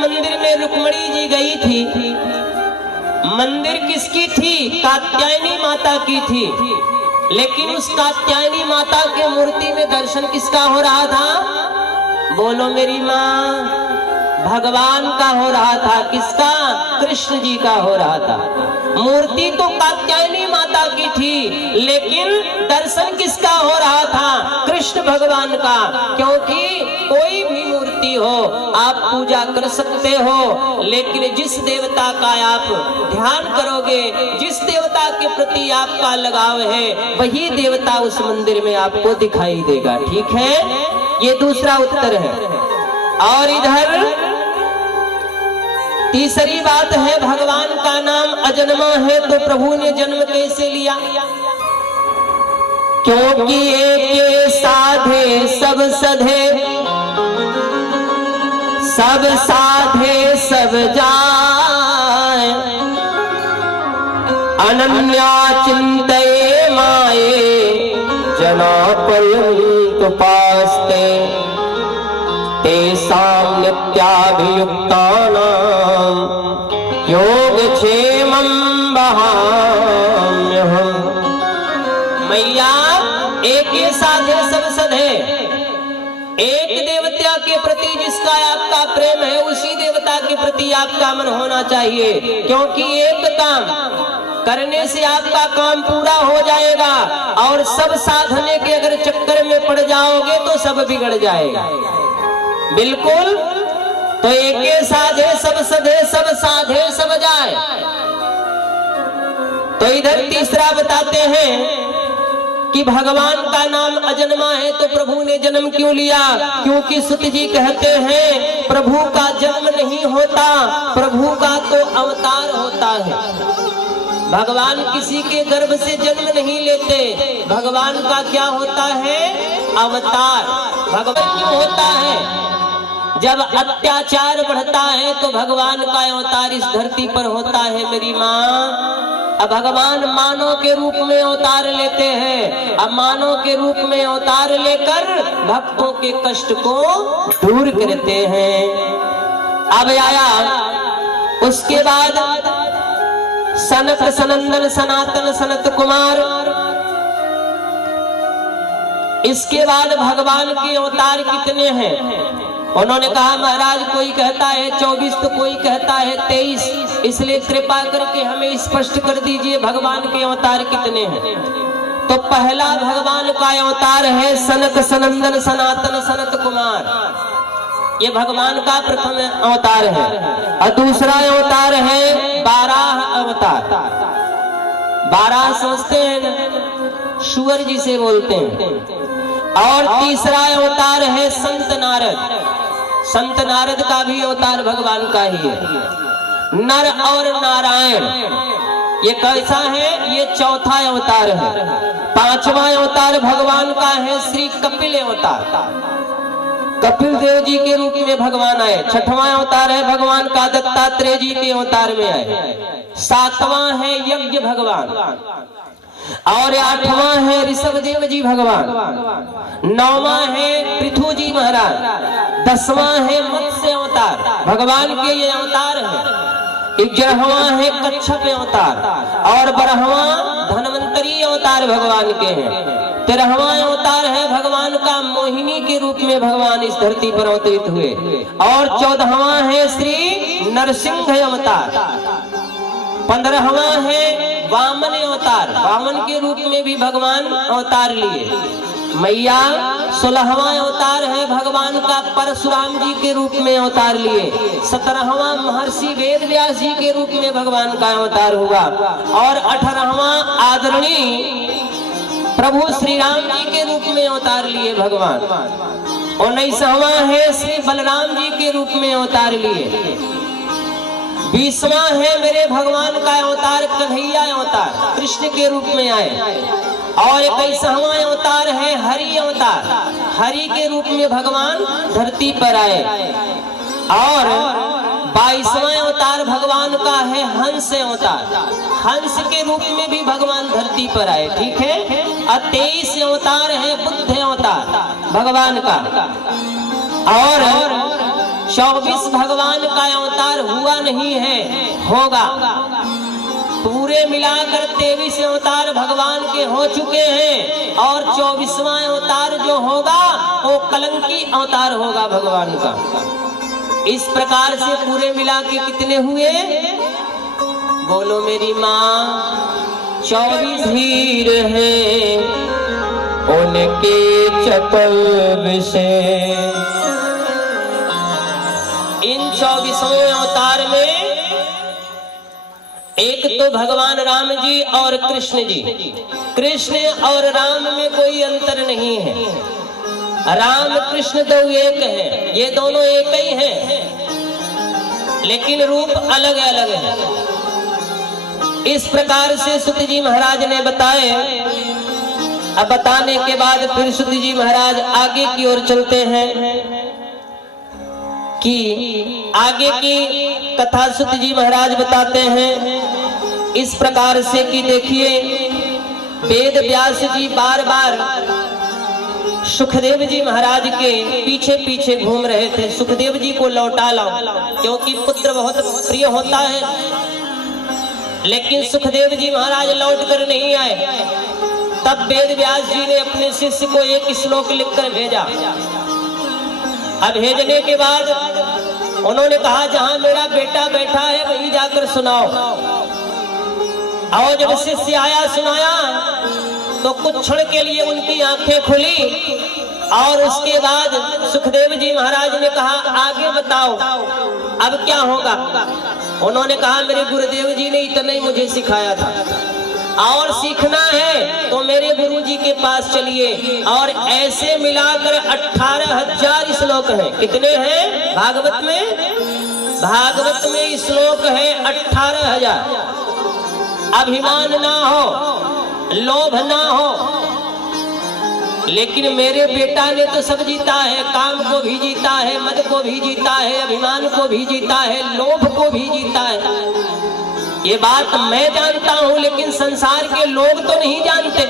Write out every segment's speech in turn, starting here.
मंदिर में रुक्मणी जी गई थी। मंदिर किसकी थी? कात्यायनी माता की थी। लेकिन उस कात्यायनी माता के मूर्ति में दर्शन किसका हो रहा था? बोलो मेरी माँ। भगवान का हो रहा था। किसका? कृष्ण जी का हो रहा था। मूर्ति तो कात्यायनी माता की थी, लेकिन दर्शन किसका हो रहा था? कृष्ण भगवान का। क्योंकि कोई भी मूर्ति हो आप पूजा कर सकते हो, लेकिन जिस देवता का आप ध्यान करोगे, जिस देवता के प्रति आपका लगाव है, वही देवता उस मंदिर में आपको दिखाई देगा। ठीक है, ये दूसरा उत्तर है। और इधर तीसरी बात है, भगवान का नाम अजन्मा है तो प्रभु ने जन्म कैसे लिया? क्योंकि एक साधे सब सधे, सब साधे सब जाए, अनन्या चिंतये माये, जना पर्यंत पास्ते, तेषां नित्याभियुक्तानां योगक्षेमं वहाम्यहम्। मैया एक साधे सब सधे, एक देवता के प्रति जिसका आपका प्रेम है, उसी देवता के प्रति आपका मन होना चाहिए। क्योंकि एक काम करने से आपका काम पूरा हो जाएगा, और सब साधने के अगर चक्कर में पड़ जाओगे तो सब बिगड़ जाएगा। बिल्कुल। तो एक साधे सब सधे, सब साधे सब जाए। तो इधर तीसरा बताते हैं कि भगवान का नाम अजन्मा है तो प्रभु ने जन्म क्यों लिया? क्योंकि सुत जी कहते हैं प्रभु का जन्म नहीं होता, प्रभु का तो अवतार होता है। भगवान किसी के गर्भ से जन्म नहीं लेते, भगवान का क्या होता है? अवतार। भगवान क्यों होता है? जब अत्याचार बढ़ता है तो भगवान का अवतार इस धरती पर होता है मेरी माँ। अब भगवान मानव के रूप में अवतार लेते हैं। अब मानव के रूप में अवतार लेकर भक्तों के कष्ट को दूर करते हैं। अब आया उसके बाद सनक सनंदन सनातन सनत कुमार। इसके बाद भगवान के अवतार कितने हैं? उन्होंने कहा महाराज कोई कहता है 24 तो कोई कहता है 23, इसलिए कृपा करके हमें स्पष्ट कर दीजिए भगवान के अवतार कितने हैं। तो पहला भगवान का अवतार है सनक सनंदन सनातन सनत कुमार। ये भगवान का प्रथम अवतार है। और दूसरा अवतार है बाराह अवतार। बाराह समझते हैं ना, सुअर जी से बोलते हैं। और तीसरा अवतार है संत नारद। संत नारद का भी अवतार भगवान का ही है। नर और नारायण ये कैसा है? ये चौथा अवतार है। पांचवा अवतार भगवान का है श्री कपिल अवतार। कपिल देव जी के रूप में भगवान आए। छठवां अवतार है भगवान का दत्तात्रेय जी के अवतार में आए। सातवां है यज्ञ भगवान, और आठवां है ऋषभदेव जी भगवान। नौवां है पृथु जी महाराज। 10वां है मत्स्य अवतार। भगवान के ये अवतार है। 11वां है कच्छप अवतार, और 12वां धन्वंतरी अवतार भगवान के हैं। 13वां अवतार है भगवान का मोहिनी के रूप में भगवान इस धरती पर अवतरित हुए। और 14वां है श्री नरसिंह अवतार। 15वां है वामन अवतार। वामन के रूप में भी भगवान अवतार लिए। मैया 16वां अवतार है भगवान का परशुराम जी के रूप में अवतार लिए। 17वां महर्षि वेद व्यास जी के रूप में भगवान का अवतार हुआ। और 18वां आदरणीय प्रभु श्री राम जी के रूप में अवतार लिए भगवान। 19वां है श्री बलराम जी के रूप में अवतार लिए। 20वां है मेरे भगवान का अवतार कन्हैया अवतार, कृष्ण के रूप में आए। और 21वां अवतार है हरि अवतार। हरि के रूप में भगवान धरती पर आए। और 22वां अवतार भगवान का है हंस अवतार। हंस के रूप में भी भगवान धरती पर आए। ठीक है। और 23 अवतार है बुद्ध अवतार भगवान का। और 24 भगवान का अवतार हुआ नहीं है, होगा। पूरे मिलाकर 23 अवतार भगवान के हो चुके हैं और 24वां अवतार जो होगा वो कलंकी अवतार होगा भगवान का। इस प्रकार से पूरे मिला के कितने हुए? बोलो मेरी माँ। 24 हीर हैं उनके चपल से। इन 24वें अवतार में एक तो भगवान राम जी और कृष्ण जी। कृष्ण और राम में कोई अंतर नहीं है। राम कृष्ण दो एक हैं, ये दोनों एक ही हैं, लेकिन रूप अलग अलग है। इस प्रकार से सुत जी महाराज ने बताए। अब बताने के बाद फिर सुत जी महाराज आगे की ओर चलते हैं कि आगे की कथा सुत जी महाराज बताते हैं इस प्रकार से कि देखिए, वेद व्यास जी बार बार सुखदेव जी महाराज के पीछे पीछे घूम रहे थे। सुखदेव जी को लौटा लाओ, क्योंकि पुत्र बहुत प्रिय होता है। लेकिन सुखदेव जी महाराज लौट कर नहीं आए। तब वेद व्यास जी ने अपने शिष्य को एक श्लोक लिखकर भेजा। अब भेजने के बाद उन्होंने कहा, जहां मेरा बेटा बैठा है वहीं जाकर सुनाओ। और जब शिष्य आया सुनाया तो कुछ क्षण के लिए उनकी आंखें खुली और उसके बाद सुखदेव जी महाराज ने कहा, आगे बताओ अब क्या होगा। उन्होंने कहा, मेरे गुरुदेव जी ने इतना ही मुझे सिखाया था, और सीखना है तो मेरे गुरु जी के पास चलिए। और ऐसे मिलाकर 18,000 श्लोक हैं। कितने हैं भागवत में? भागवत में श्लोक है 18,000। अभिमान ना हो, लोभ ना हो। लेकिन मेरे बेटा ने तो सब जीता है, काम को भी जीता है, मद को भी जीता है, अभिमान को भी जीता है, लोभ को भी जीता है। ये बात मैं जानता हूं, लेकिन संसार के लोग तो नहीं जानते।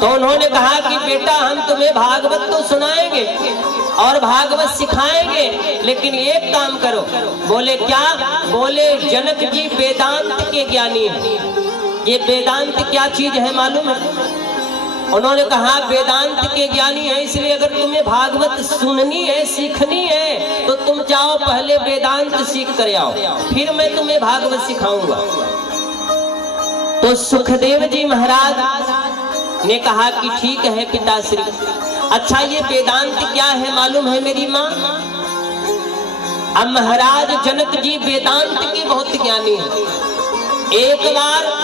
तो उन्होंने कहा कि बेटा, हम तुम्हें भागवत तो सुनाएंगे और भागवत सिखाएंगे, लेकिन एक काम करो। बोले क्या? बोले जनक जी वेदांत के ज्ञानी हैं। ये वेदांत क्या चीज है मालूम है? उन्होंने कहा, वेदांत के ज्ञानी है, इसलिए अगर तुम्हें भागवत सुननी है, सीखनी है, तो तुम जाओ पहले वेदांत सीख कर आओ, फिर मैं तुम्हें भागवत सिखाऊंगा। तो सुखदेव जी महाराज ने कहा कि ठीक है पिताश्री। अच्छा, ये वेदांत क्या है मालूम है मेरी माँ? अब महाराज जनक जी वेदांत के बहुत ज्ञानी हैं। एक बार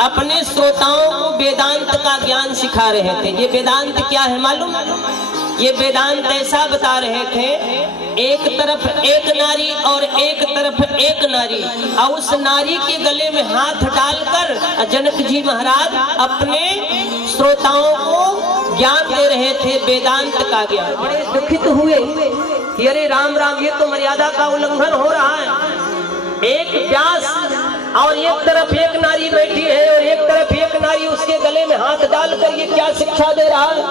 अपने श्रोताओं को वेदांत का ज्ञान सिखा रहे थे। ये वेदांत क्या है मालूम? ये वेदांत ऐसा बता रहे थे, एक तरफ एक नारी और एक तरफ एक नारी, और उस नारी के गले में हाथ डालकर जनक जी महाराज अपने श्रोताओं को ज्ञान दे रहे थे, वेदांत का ज्ञान। बड़े दुखित हुए कि अरे राम राम, ये तो मर्यादा का उल्लंघन हो रहा है। एक व्यास और एक तरफ एक नारी बैठी है और एक तरफ एक नारी उसके गले में हाथ डालकर ये क्या शिक्षा दे रहा है।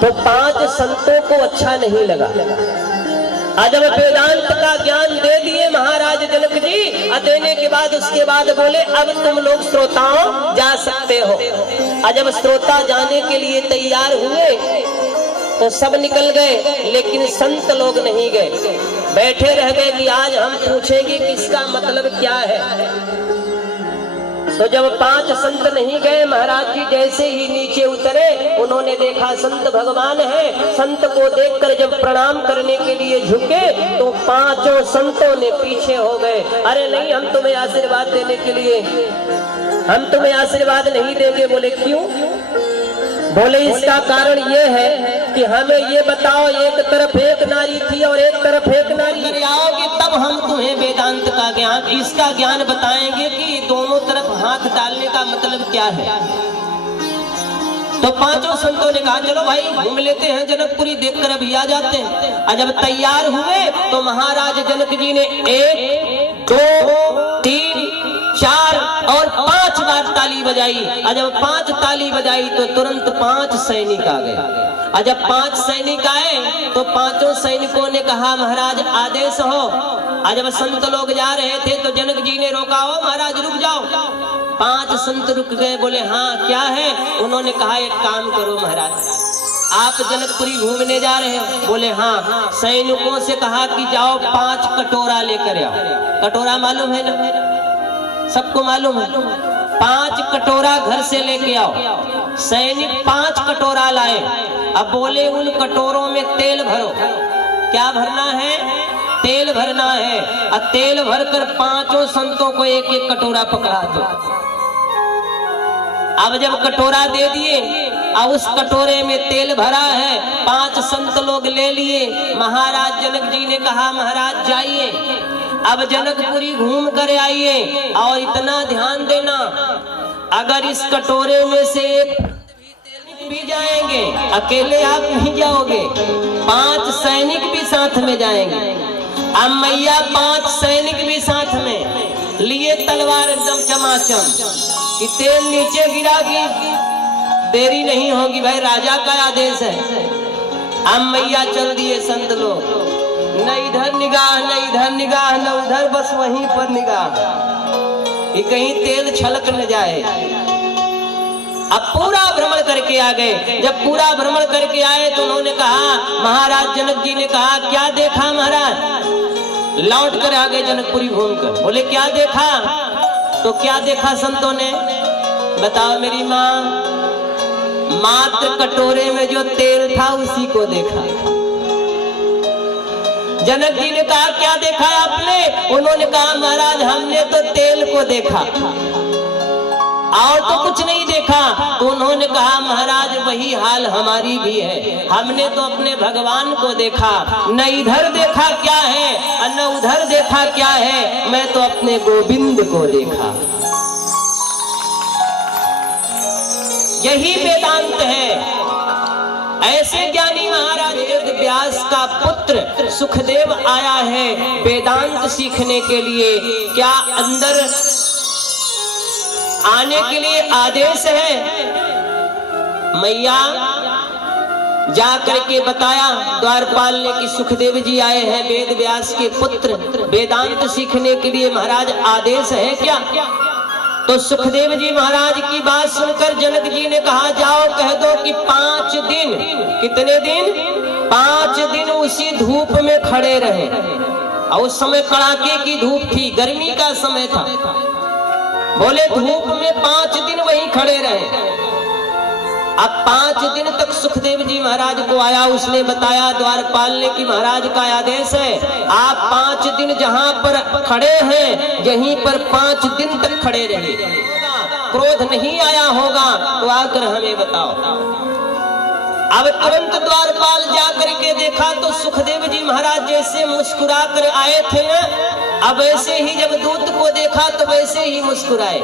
तो 5 संतों को अच्छा नहीं लगा। जब वेदांत का ज्ञान दे दिए महाराज जनक जी, देने के बाद उसके बाद बोले, अब तुम लोग श्रोताओं जा सकते हो। जब श्रोता जाने के लिए तैयार हुए तो सब निकल गए, लेकिन संत लोग नहीं गए, बैठे रह गए कि आज हम पूछेंगे कि इसका मतलब क्या है। तो जब 5 संत नहीं गए, महाराज जी जैसे ही नीचे उतरे, उन्होंने देखा संत भगवान है। संत को देखकर जब प्रणाम करने के लिए झुके तो 5 संतों ने पीछे हो गए। अरे नहीं, हम तुम्हें आशीर्वाद देने के लिए, हम तुम्हें आशीर्वाद नहीं देंगे। बोले क्यों? बोले इसका कारण ये है कि हमें ये बताओ, एक तरफ एक नारी थी और एक तरफ एक नारी, आओगे तब हम तुम्हें वेदांत का ज्ञान, इसका ज्ञान बताएंगे कि दोनों तरफ हाथ डालने का मतलब क्या है। तो 5 संतों ने कहा, चलो भाई घूम लेते हैं जनकपुरी, देखकर अभी आ जाते हैं। और जब तैयार हुए तो महाराज जनक जी ने 1 2 3 4 और 5 बार ताली बजाई। और जब 5 ताली बजाई तो तुरंत 5 सैनिक आ गए। और जब 5 सैनिक आए तो 5 सैनिकों ने कहा महाराज आदेश हो। और जब संत लोग जा रहे थे तो जनक जी ने रोका, हो महाराज रुक जाओ। 5 संत रुक गए, बोले हाँ क्या है? उन्होंने कहा एक काम करो महाराज, आप जनकपुरी घूमने जा रहे हो? बोले हाँ। सैनिकों से कहा कि जाओ 5 कटोरा लेकर आओ। कटोरा मालूम है ना, सबको मालूम है। 5 कटोरा घर से लेके आओ। सैनिक 5 कटोरा लाए। अब बोले उन कटोरों में तेल भरो। क्या भरना है? तेल भरना है। और तेल भरकर 5 संतों को एक एक कटोरा पकड़ा दो। अब जब कटोरा दे दिए, अब उस कटोरे में तेल भरा है, 5 संत लोग ले लिए। महाराज जनक जी ने कहा महाराज जाइए, अब जनकपुरी घूम कर आइए और इतना ध्यान देना, अगर इस कटोरे में से एक भी जाएंगे, अकेले आप नहीं जाओगे, 5 सैनिक भी साथ में जाएंगे। अब मैया 5 सैनिक भी साथ में लिए तलवार एकदम चमाचम कि तेल नीचे गिरा कि देरी नहीं होगी, भाई राजा का आदेश है। अब मैया चल दिए संत लोग, न इधर निगाह न इधर निगाह न उधर, बस वहीं पर निगाह कि कहीं तेल छलक न जाए। अब पूरा भ्रमण करके आ गए। जब पूरा भ्रमण करके आए तो उन्होंने कहा, महाराज जनक जी ने कहा क्या देखा महाराज? लौट कर आ गए जनकपुरी घूमकर। बोले क्या देखा? तो क्या देखा संतों ने? बताओ मेरी माँ। मात्र कटोरे में जो तेल था उसी को देखा। जनक जी ने कहा क्या देखा आपने? उन्होंने कहा महाराज हमने तो तेल को देखा और तो कुछ नहीं देखा। तो उन्होंने कहा महाराज वही हाल हमारी भी है, हमने तो अपने भगवान को देखा, न इधर देखा क्या है और न उधर देखा क्या है, मैं तो अपने गोविंद को देखा। यही वेदांत है। ऐसे ज्ञानी महाराज वेद व्यास का पुत्र सुखदेव आया है वेदांत सीखने के लिए। क्या अंदर आने के लिए आदेश है? मैया जा करके बताया द्वारपाल ने कि सुखदेव जी आए हैं वेद व्यास के पुत्र, वेदांत सीखने के लिए, महाराज आदेश है क्या? तो सुखदेव जी महाराज की बात सुनकर जनक जी ने कहा जाओ कह दो कि 5 दिन, कितने दिन? 5 दिन उसी धूप में खड़े रहे। और उस समय कड़ाके की धूप थी, गर्मी का समय था। बोले धूप में 5 दिन वहीं खड़े रहे। अब 5 दिन तक सुखदेव जी महाराज को आया, उसने बताया द्वारपाल ने कि महाराज का आदेश है आप 5 दिन जहां पर खड़े हैं यहीं पर 5 दिन तक खड़े रहे। क्रोध नहीं आया होगा तो आकर हमें बताओ। अब तुरंत द्वारपाल जाकर के देखा तो सुखदेव जी महाराज जैसे मुस्कुरा कर आए थे ना, अब ऐसे ही जब दूत को देखा तो वैसे ही मुस्कुराए।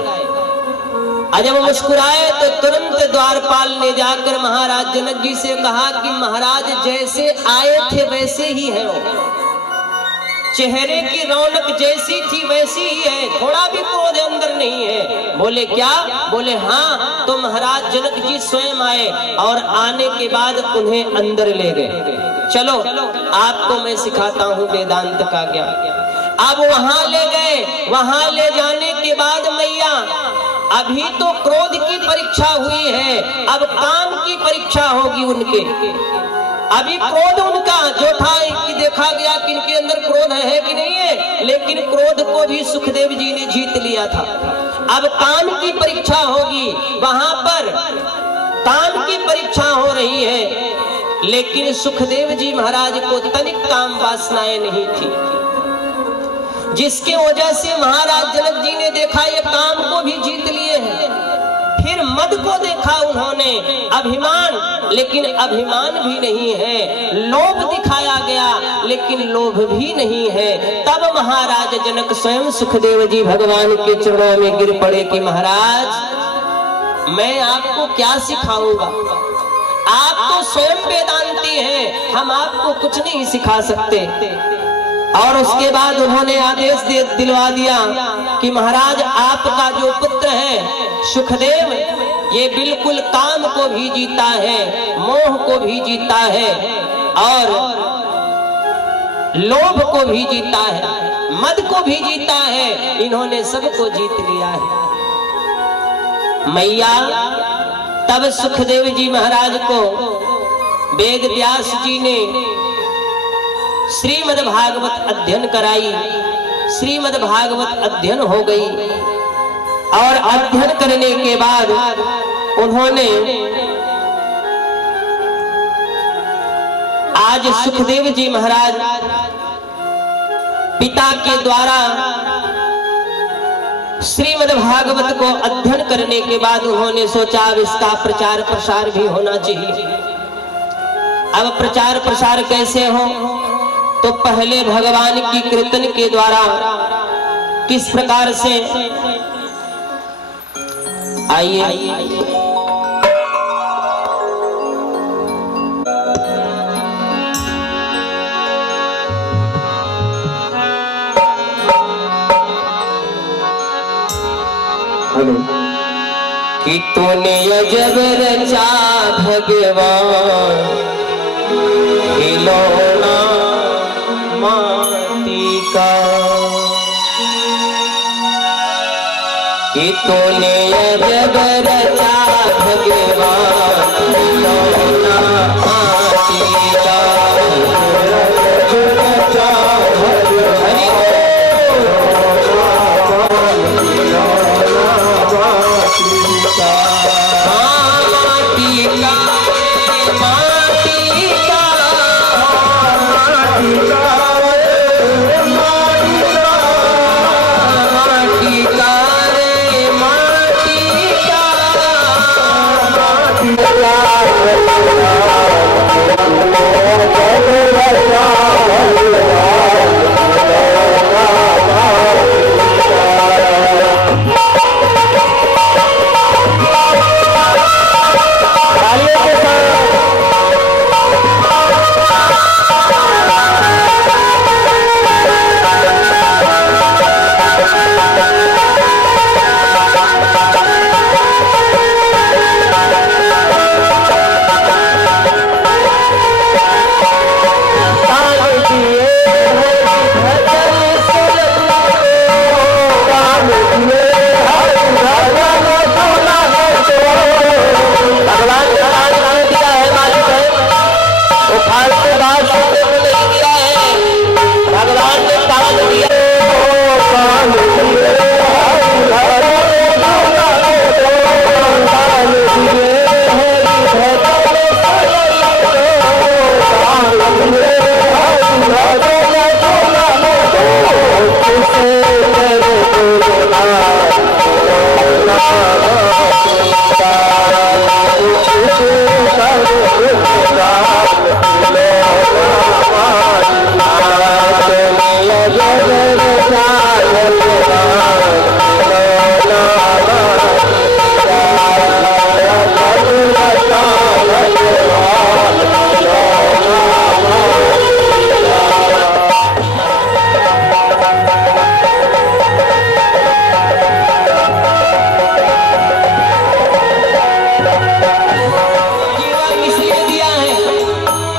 जब मुस्कुराए तो तुरंत द्वारपाल ने जाकर महाराज जनक जी से कहा कि महाराज जैसे आए थे वैसे ही है वो, चेहरे की रौनक जैसी थी वैसी ही है, थोड़ा भी क्रोध अंदर नहीं है। बोले क्या? बोले हाँ। तो महाराज जनक जी स्वयं आए और आने के बाद उन्हें अंदर ले गए। चलो आपको मैं सिखाता हूँ वेदांत का ज्ञान। अब वहां ले गए, वहां ले जाने के बाद मैया अभी तो क्रोध की परीक्षा हुई है, अब काम की परीक्षा होगी उनके। अभी क्रोध उनका जो था कि देखा गया कि इनके अंदर क्रोध है कि नहीं है, लेकिन क्रोध को भी सुखदेव जी ने जीत लिया था। अब काम की परीक्षा होगी, वहां पर काम की परीक्षा हो रही है। लेकिन सुखदेव जी महाराज को तनिक काम वासनाएं नहीं थी, जिसके वजह से महाराज जनक जी ने देखा ये काम को भी जीत लिए हैं। फिर मद को देखा उन्होंने, अभिमान, लेकिन अभिमान भी नहीं है। लोभ दिखाया गया लेकिन लोभ भी नहीं है। तब महाराज जनक स्वयं सुखदेव जी भगवान के चरणों में गिर पड़े कि महाराज मैं आपको क्या सिखाऊंगा, आप तो स्वयं वेदांती हैं, हम आपको कुछ नहीं सिखा सकते। और उसके बाद उन्होंने आदेश दिलवा दिया कि महाराज आपका जो पुत्र है सुखदेव, ये बिल्कुल काम को भी जीता है, मोह को भी जीता है और लोभ को भी जीता है, मद को भी जीता है, इन्होंने सबको जीत लिया है। मैया तब सुखदेव जी महाराज को वेद व्यास जी ने श्रीमद् भागवत अध्ययन कराई। श्रीमद् भागवत अध्ययन हो गई और अध्ययन करने के बाद उन्होंने आज सुखदेव जी महाराज पिता के द्वारा श्रीमद् भागवत को अध्ययन करने के बाद उन्होंने सोचा अब इसका प्रचार प्रसार भी होना चाहिए। अब प्रचार प्रसार कैसे हो, तो पहले भगवान की कीर्तन के द्वारा किस प्रकार से, आइए कि तूने अजब रचा भगवान खिलौना माटी का, कि तूने अजब रचा भगवान खिलौना माटी का, रचा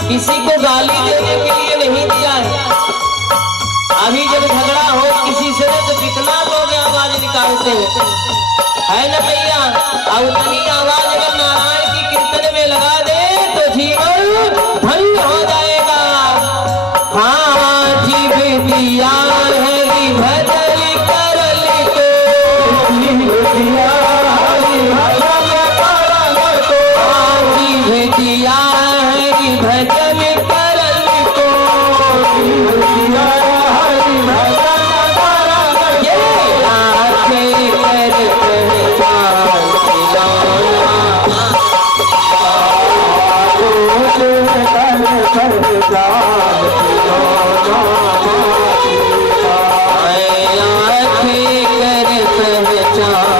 किसी को गाली देने के लिए नहीं दिया है। अभी जब झगड़ा हो किसी से तो कितना लोग आवाज निकालते हैं, है ना भैया? और उतनी आवाज अगर नारायण की कीर्तन में लगा दे तो जीवन धन्य हो जाएगा। हाँ जीव दिया है भजन करल को, दिया जीव दिया है भजन करल को, ये आंखें कर पहचान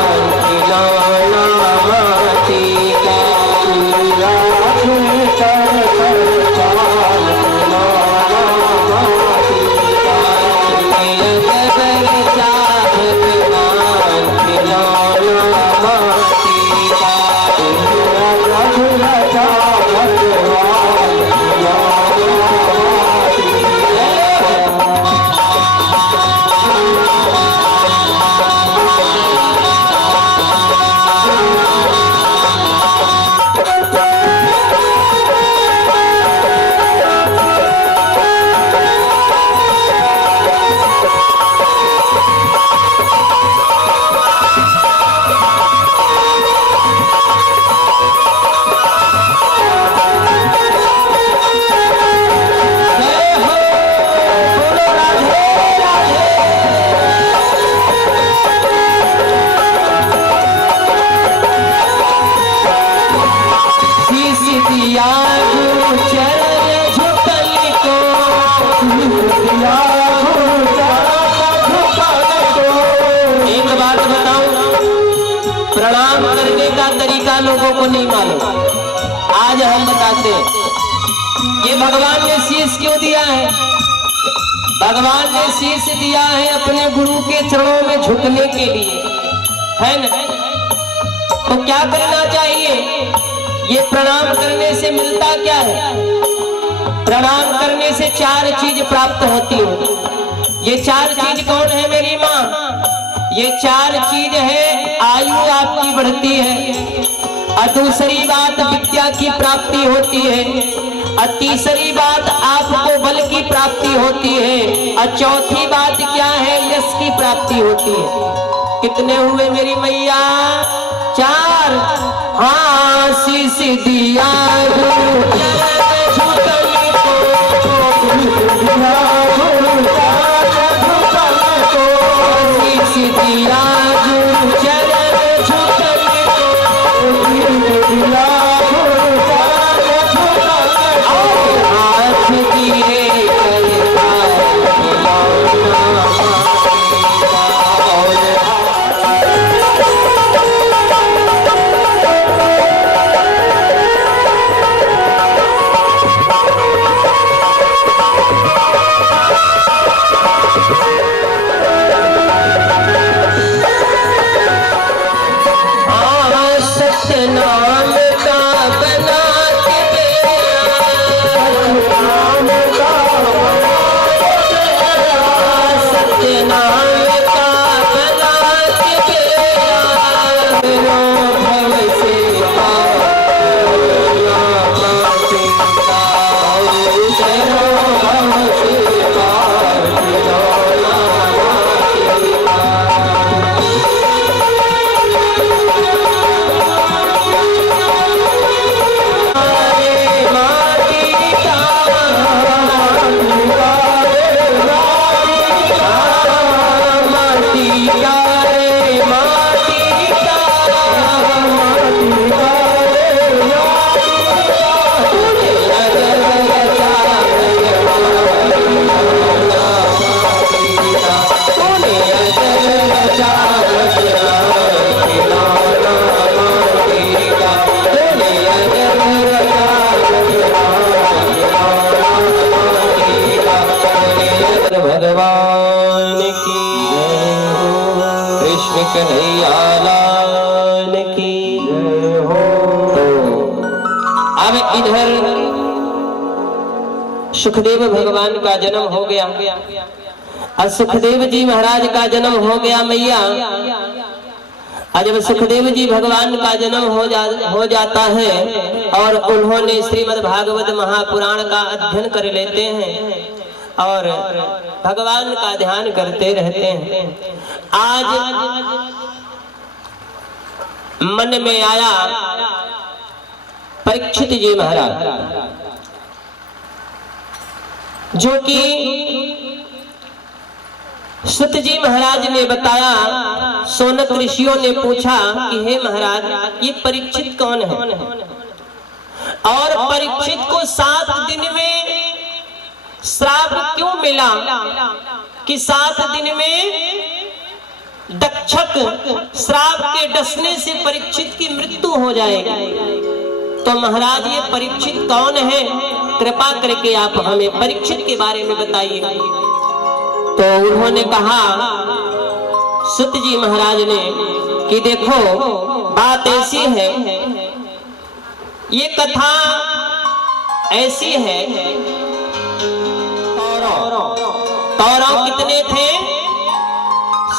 भगवान ने शीश क्यों दिया है? भगवान ने शीश दिया है अपने गुरु के चरणों में झुकने के लिए, है ना? तो क्या करना चाहिए? ये प्रणाम करने से मिलता क्या है? प्रणाम करने से 4 चीज प्राप्त होती है। ये 4 चीज कौन है मेरी माँ? ये 4 चीज है, आयु आपकी बढ़ती है, और दूसरी बात विद्या की प्राप्ति होती है, और तीसरी बात आपको बल की प्राप्ति होती है, और चौथी बात क्या है? यश की प्राप्ति होती है। कितने हुए मेरी मैया? 4। हाँ, शीश दिया भगवान की कृष्ण कन्हैया लाल की हो। अब इधर सुखदेव भगवान का जन्म हो गया, और सुखदेव जी महाराज का जन्म हो गया मैया। जब सुखदेव जी भगवान का जन्म हो जाता है और उन्होंने श्रीमद् भागवत महापुराण का अध्ययन कर लेते हैं और भगवान का ध्यान करते रहते हैं। आज मन में आया परीक्षित जी महाराज, जो कि सुत जी महाराज ने बताया, सोनक ऋषियों ने पूछा कि हे महाराज ये परीक्षित कौन है, और परीक्षित को 7 दिन में श्राप क्यों मिला कि 7 दिन में दक्षक श्राप के डसने से परीक्षित की मृत्यु हो जाएगी। तो महाराज ये परीक्षित कौन है? कृपा करके आप हमें परीक्षित के बारे में बताइए। तो उन्होंने कहा सुत जी महाराज ने कि देखो बात ऐसी है, ये कथा ऐसी है, कौरव कितने थे?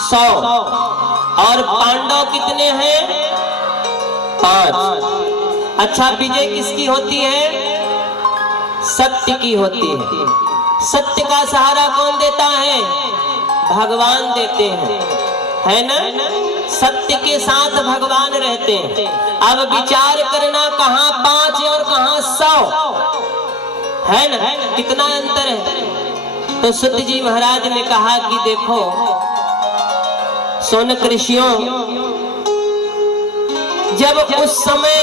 100, और पांडव कितने हैं? 5। अच्छा, विजय किसकी होती है? सत्य की होती है। सत्य का सहारा कौन देता है? भगवान देते हैं, है ना? सत्य के साथ भगवान रहते हैं। अब विचार करना, कहाँ 5 और कहाँ 100, है ना? कितना अंतर है। तो सुत जी महाराज ने कहा कि देखो सोनक ऋषियों, जब उस समय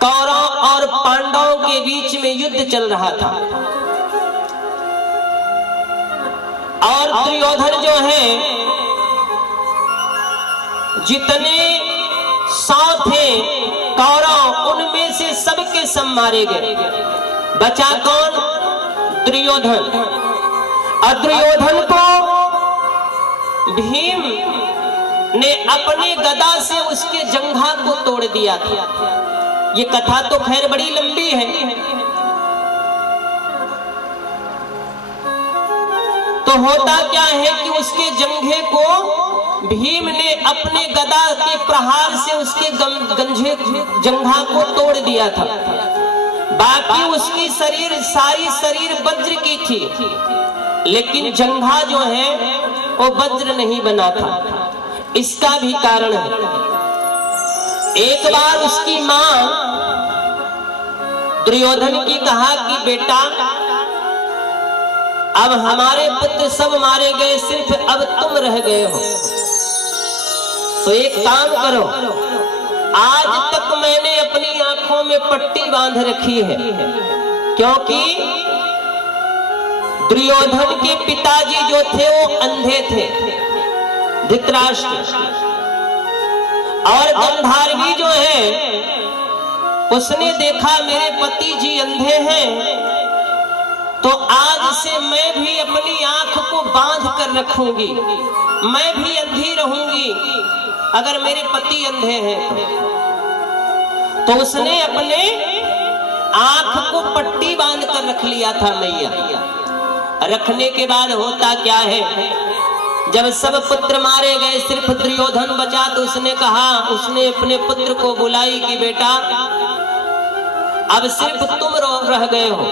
कौरव और पांडवों के बीच में युद्ध चल रहा था, और दुर्योधन जो है जितने 100 थे कौरव, उनमें से सबके सब मारे गए। बचा कौन? दुर्योधन। और दुर्योधन को भीम ने अपने गदा से उसके जंघा को तोड़ दिया था। ये कथा तो खैर बड़ी लंबी है। तो होता क्या है कि उसके जंघे को भीम ने अपने गदा के प्रहार से उसके गंजे जंघा को तोड़ दिया था। बाकी उसकी सारी शरीर वज्र की थी, लेकिन जंघा जो है वो वज्र नहीं बना था। इसका भी कारण है। एक बार उसकी मां दुर्योधन की कहा कि बेटा, अब हमारे पुत्र सब मारे गए, सिर्फ अब तुम रह गए हो, तो एक काम करो, आज तक मैंने अपनी आंखों में पट्टी बांध रखी है, क्योंकि दुर्योधन के पिताजी जो थे वो अंधे थे, धृतराष्ट्र। और गांधारी जो है उसने देखा मेरे पति जी अंधे हैं, तो आज से मैं भी अपनी आंख को बांध कर रखूंगी, मैं भी अंधी रहूंगी अगर मेरे पति अंधे हैं तो उसने अपने आंख को पट्टी बांध कर रख लिया था मैया। रखने के बाद होता क्या है, जब सब पुत्र मारे गए सिर्फ दुर्योधन बचा, तो उसने कहा, उसने अपने पुत्र को बुलाई कि बेटा अब सिर्फ तुम रह गए हो।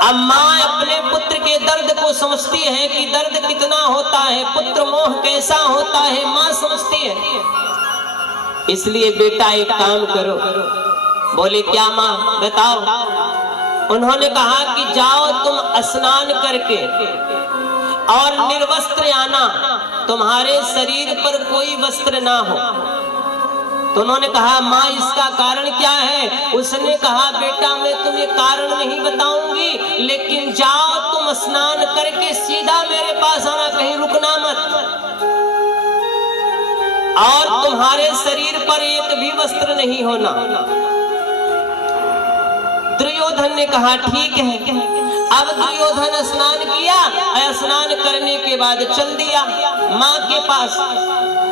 अब माँ अपने पुत्र के दर्द को समझती है कि दर्द कितना होता है, पुत्र मोह कैसा होता है, माँ समझती है। इसलिए बेटा एक काम करो। बोले क्या माँ, बताओ। उन्होंने कहा कि जाओ तुम स्नान करके और निर्वस्त्र आना, तुम्हारे शरीर पर कोई वस्त्र ना हो। तो उन्होंने कहा माँ इसका कारण क्या है? उसने कहा बेटा मैं तुम्हें कारण नहीं बताऊंगी, लेकिन जाओ तुम स्नान करके सीधा मेरे पास आना, कहीं रुकना मत, और तुम्हारे शरीर पर एक भी वस्त्र नहीं होना। दुर्योधन ने कहा ठीक है। अब दुर्योधन स्नान किया, स्नान करने के बाद चल दिया माँ के पास।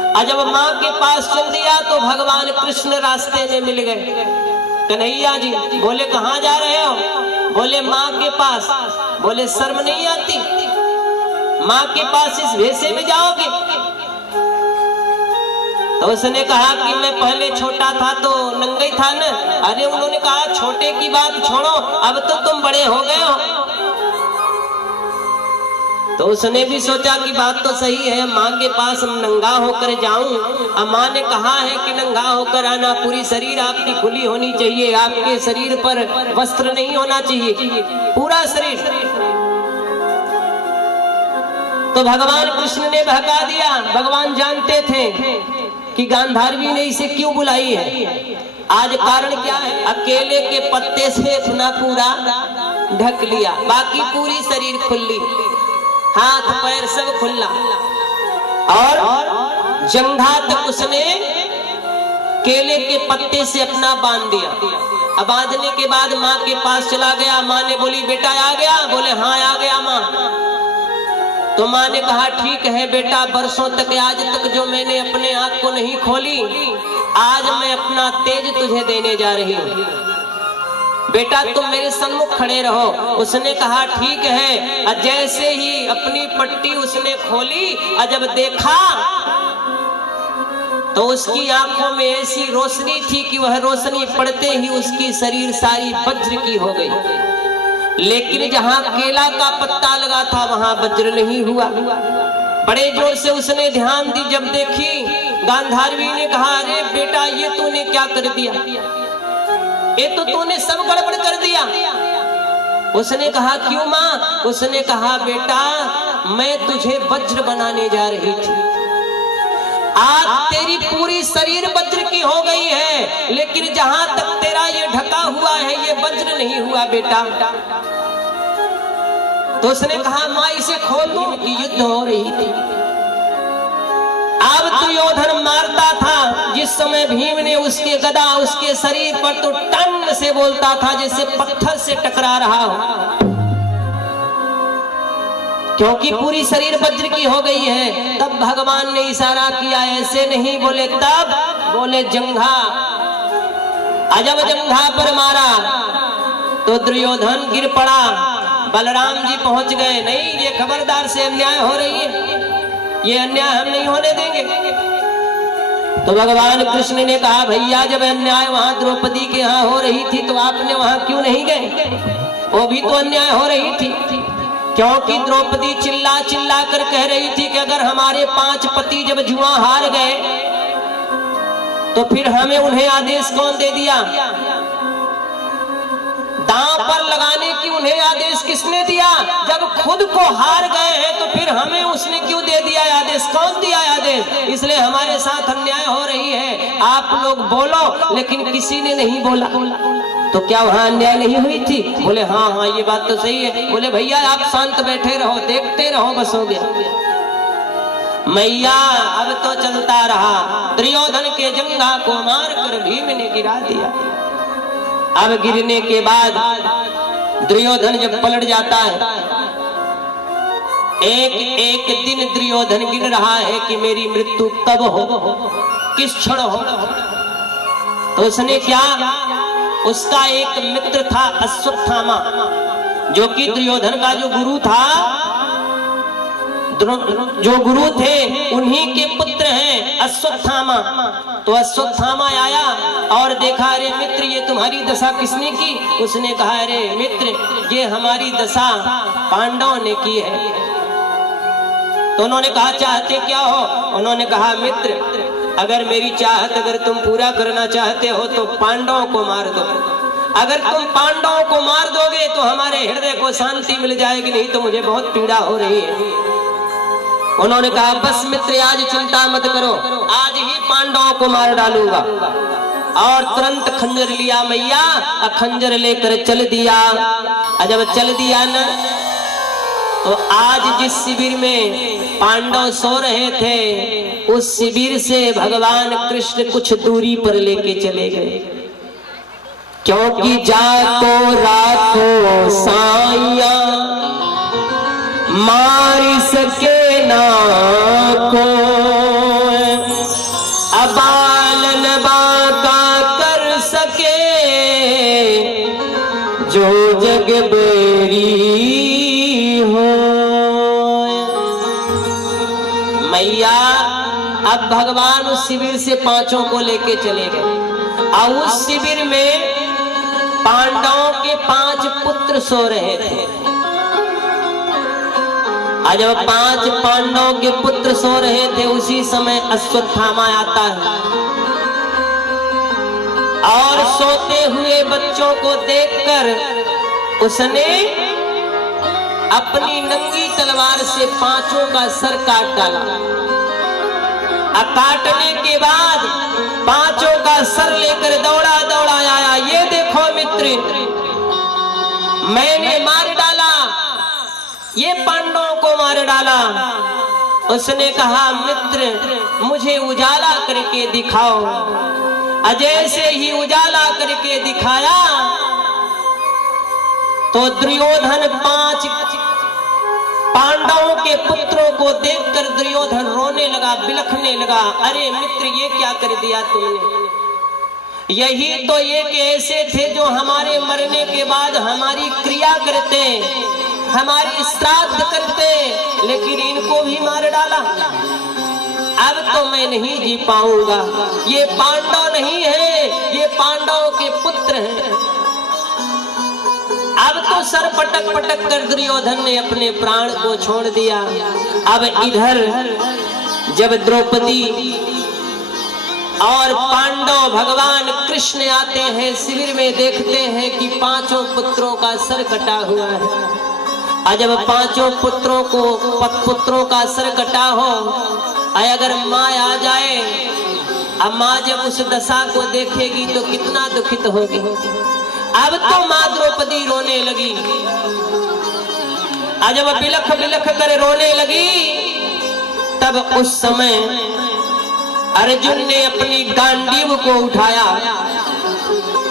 और जब माँ के पास चल दिया तो भगवान कृष्ण रास्ते में मिल गए। कन्हैया जी, बोले कहाँ जा रहे हो? बोले माँ के पास। बोले शर्म नहीं आती, माँ के पास इस भेषे में जाओगे? तो उसने कहा कि मैं पहले छोटा था तो नंगा ही था ना। अरे उन्होंने कहा छोटे की बात छोड़ो, अब तो तुम बड़े हो गए हो। तो उसने भी सोचा कि बात तो सही है, माँ के पास नंगा होकर जाऊं। अब माँ ने कहा है कि नंगा होकर आना, पूरी शरीर आपकी खुली होनी चाहिए, आपके शरीर पर वस्त्र नहीं होना चाहिए, पूरा शरीर। तो भगवान कृष्ण ने बहका दिया। भगवान जानते थे कि गांधारी ने इसे क्यों बुलाई है। आज कारण क्या है? अकेले के पत्ते से अपना पूरा ढक लिया, बाकी पूरी शरीर खुली, हाथ पैर सब खुला, और जंघा तक उसने केले के पत्ते से अपना बांध दिया। अब बांधने के बाद माँ के पास चला गया। माँ ने बोली बेटा आ गया? बोले हाँ आ गया माँ। तो माँ ने कहा ठीक है बेटा, बरसों तक आज तक जो मैंने अपने आँख को नहीं खोली, आज मैं अपना तेज तुझे देने जा रही हूँ। बेटा तुम मेरे सम्मुख खड़े रहो। उसने कहा ठीक है। और जैसे ही अपनी पट्टी उसने खोली और जब देखा तो उसकी आंखों में ऐसी रोशनी थी कि वह रोशनी पड़ते ही उसकी शरीर सारी वज्र की हो गई। लेकिन जहां केला का पत्ता लगा था वहां वज्र नहीं हुआ। बड़े जोर से उसने ध्यान दी, जब देखी गांधारी ने कहा अरे बेटा ये तूने क्या कर दिया, ये तो तूने सब गड़बड़ कर दिया। उसने कहा क्यों माँ? उसने कहा बेटा मैं तुझे वज्र बनाने जा रही थी, आज तेरी पूरी शरीर वज्र की हो गई है, लेकिन जहां तक तेरा ये ढका हुआ है ये वज्र नहीं हुआ बेटा। तो उसने कहा माँ इसे खोल दो, कि युद्ध हो रही थी। अब दुर्योधन मारता था, जिस समय भीम ने उसके गदा उसके शरीर पर तो टन से बोलता था जैसे पत्थर से टकरा रहा हो, क्योंकि पूरी शरीर वज्र की हो गई है। तब भगवान ने इशारा किया, ऐसे नहीं बोले, तब बोले जंघा। अजब जंघा पर मारा तो दुर्योधन गिर पड़ा। बलराम जी पहुंच गए, नहीं ये खबरदार से अन्याय हो रही है, ये अन्याय हम नहीं होने देंगे। तो भगवान कृष्ण ने कहा, भैया जब अन्याय वहां द्रौपदी के यहाँ हो रही थी तो आपने वहां क्यों नहीं गए? वो भी तो अन्याय हो रही थी, क्योंकि द्रौपदी चिल्ला चिल्ला कर कह रही थी कि अगर हमारे 5 पति जब जुआ हार गए तो फिर हमें उन्हें आदेश कौन दे दिया? दांव पर लगाने की उन्हें आदेश किसने दिया? जब खुद को हार गए हैं तो फिर हमें उसने क्यों दे दिया आदेश? कौन दिया आदेश? इसलिए हमारे साथ अन्याय हो रही है, आप लोग बोलो। लेकिन किसी ने नहीं बोला। तो क्या वहां अन्याय नहीं हुई थी? बोले हाँ हाँ ये बात तो सही है। बोले भैया आप शांत बैठे रहो, देखते रहो, बस हो गया। मैया अब तो चलता रहा। दुर्योधन के जंघा को मार कर भीम ने गिरा दिया। अब गिरने के बाद दुर्योधन जब पलट जाता है, एक एक दिन दुर्योधन गिन रहा है कि मेरी मृत्यु कब हो, किस क्षण हो। तो उसने क्या, उसका एक मित्र था अश्वत्थामा, जो कि दुर्योधन का जो गुरु था, जो गुरु थे उन्हीं के पुत्र हैं अश्वत्थामा। तो अश्वत्थामा आया और देखा, अरे मित्र ये तुम्हारी दशा किसने की? उसने कहा, अरे मित्र ये हमारी दशा पांडवों ने की है। तो उन्होंने कहा, चाहते क्या हो? उन्होंने कहा, मित्र अगर मेरी चाहत अगर तुम पूरा करना चाहते हो तो पांडवों को मार दो। अगर तुम पांडवों को मार दोगे तो हमारे हृदय को शांति मिल जाएगी, नहीं तो मुझे बहुत पीड़ा हो रही है। उन्होंने कहा, बस मित्र आज चिंता मत करो, आज ही पांडवों को मार डालूंगा। और तुरंत खंजर लिया मैया, खंजर लेकर चल दिया। जब चल दिया न, तो आज जिस शिविर में पांडव सो रहे थे उस शिविर से भगवान कृष्ण कुछ दूरी पर लेके चले गए, क्योंकि जाको राखो साइया मार सके ना को, अबालन बाका कर सके जो जग बेरी हो। मैया अब भगवान उस शिविर से 5 को लेके चले गए और उस शिविर में पांडवों के 5 पुत्र सो रहे थे। आज जब 5 पांडवों के पुत्र सो रहे थे उसी समय अश्वत्थामा आता है और सोते हुए बच्चों को देखकर उसने अपनी नंगी तलवार से 5 का सर काट डाला। काटने के बाद 5 का सर लेकर दौड़ा दौड़ा आया, ये देखो मित्र मैंने मार डाला, ये पांडवों को मार डाला। उसने कहा, मित्र मुझे उजाला करके दिखाओ। जैसे ही उजाला करके दिखाया तो दुर्योधन 5 पांडवों के पुत्रों को देखकर दुर्योधन रोने लगा, बिलखने लगा। अरे मित्र ये क्या कर दिया तुमने? यही तो एक ऐसे थे जो हमारे मरने के बाद हमारी क्रिया करते, हमारी श्राद्ध करते, लेकिन इनको भी मार डाला। अब तो मैं नहीं जी पाऊंगा। ये पांडव नहीं है, ये पांडवों के पुत्र हैं। अब तो सर पटक पटक कर दुर्योधन ने अपने प्राण को छोड़ दिया। अब इधर जब द्रौपदी और पांडव भगवान कृष्ण आते हैं शिविर में, देखते हैं कि 5 पुत्रों का सर कटा हुआ है। जब 5 पुत्रों का सर कटा हो, अगर माँ आ जाए, अब माँ जब उस दशा को देखेगी तो कितना दुखित होगी। अब तो माँ द्रौपदी रोने लगी। जब बिलख बिलख कर रोने लगी, तब उस समय अर्जुन ने अपनी गांडीव को उठाया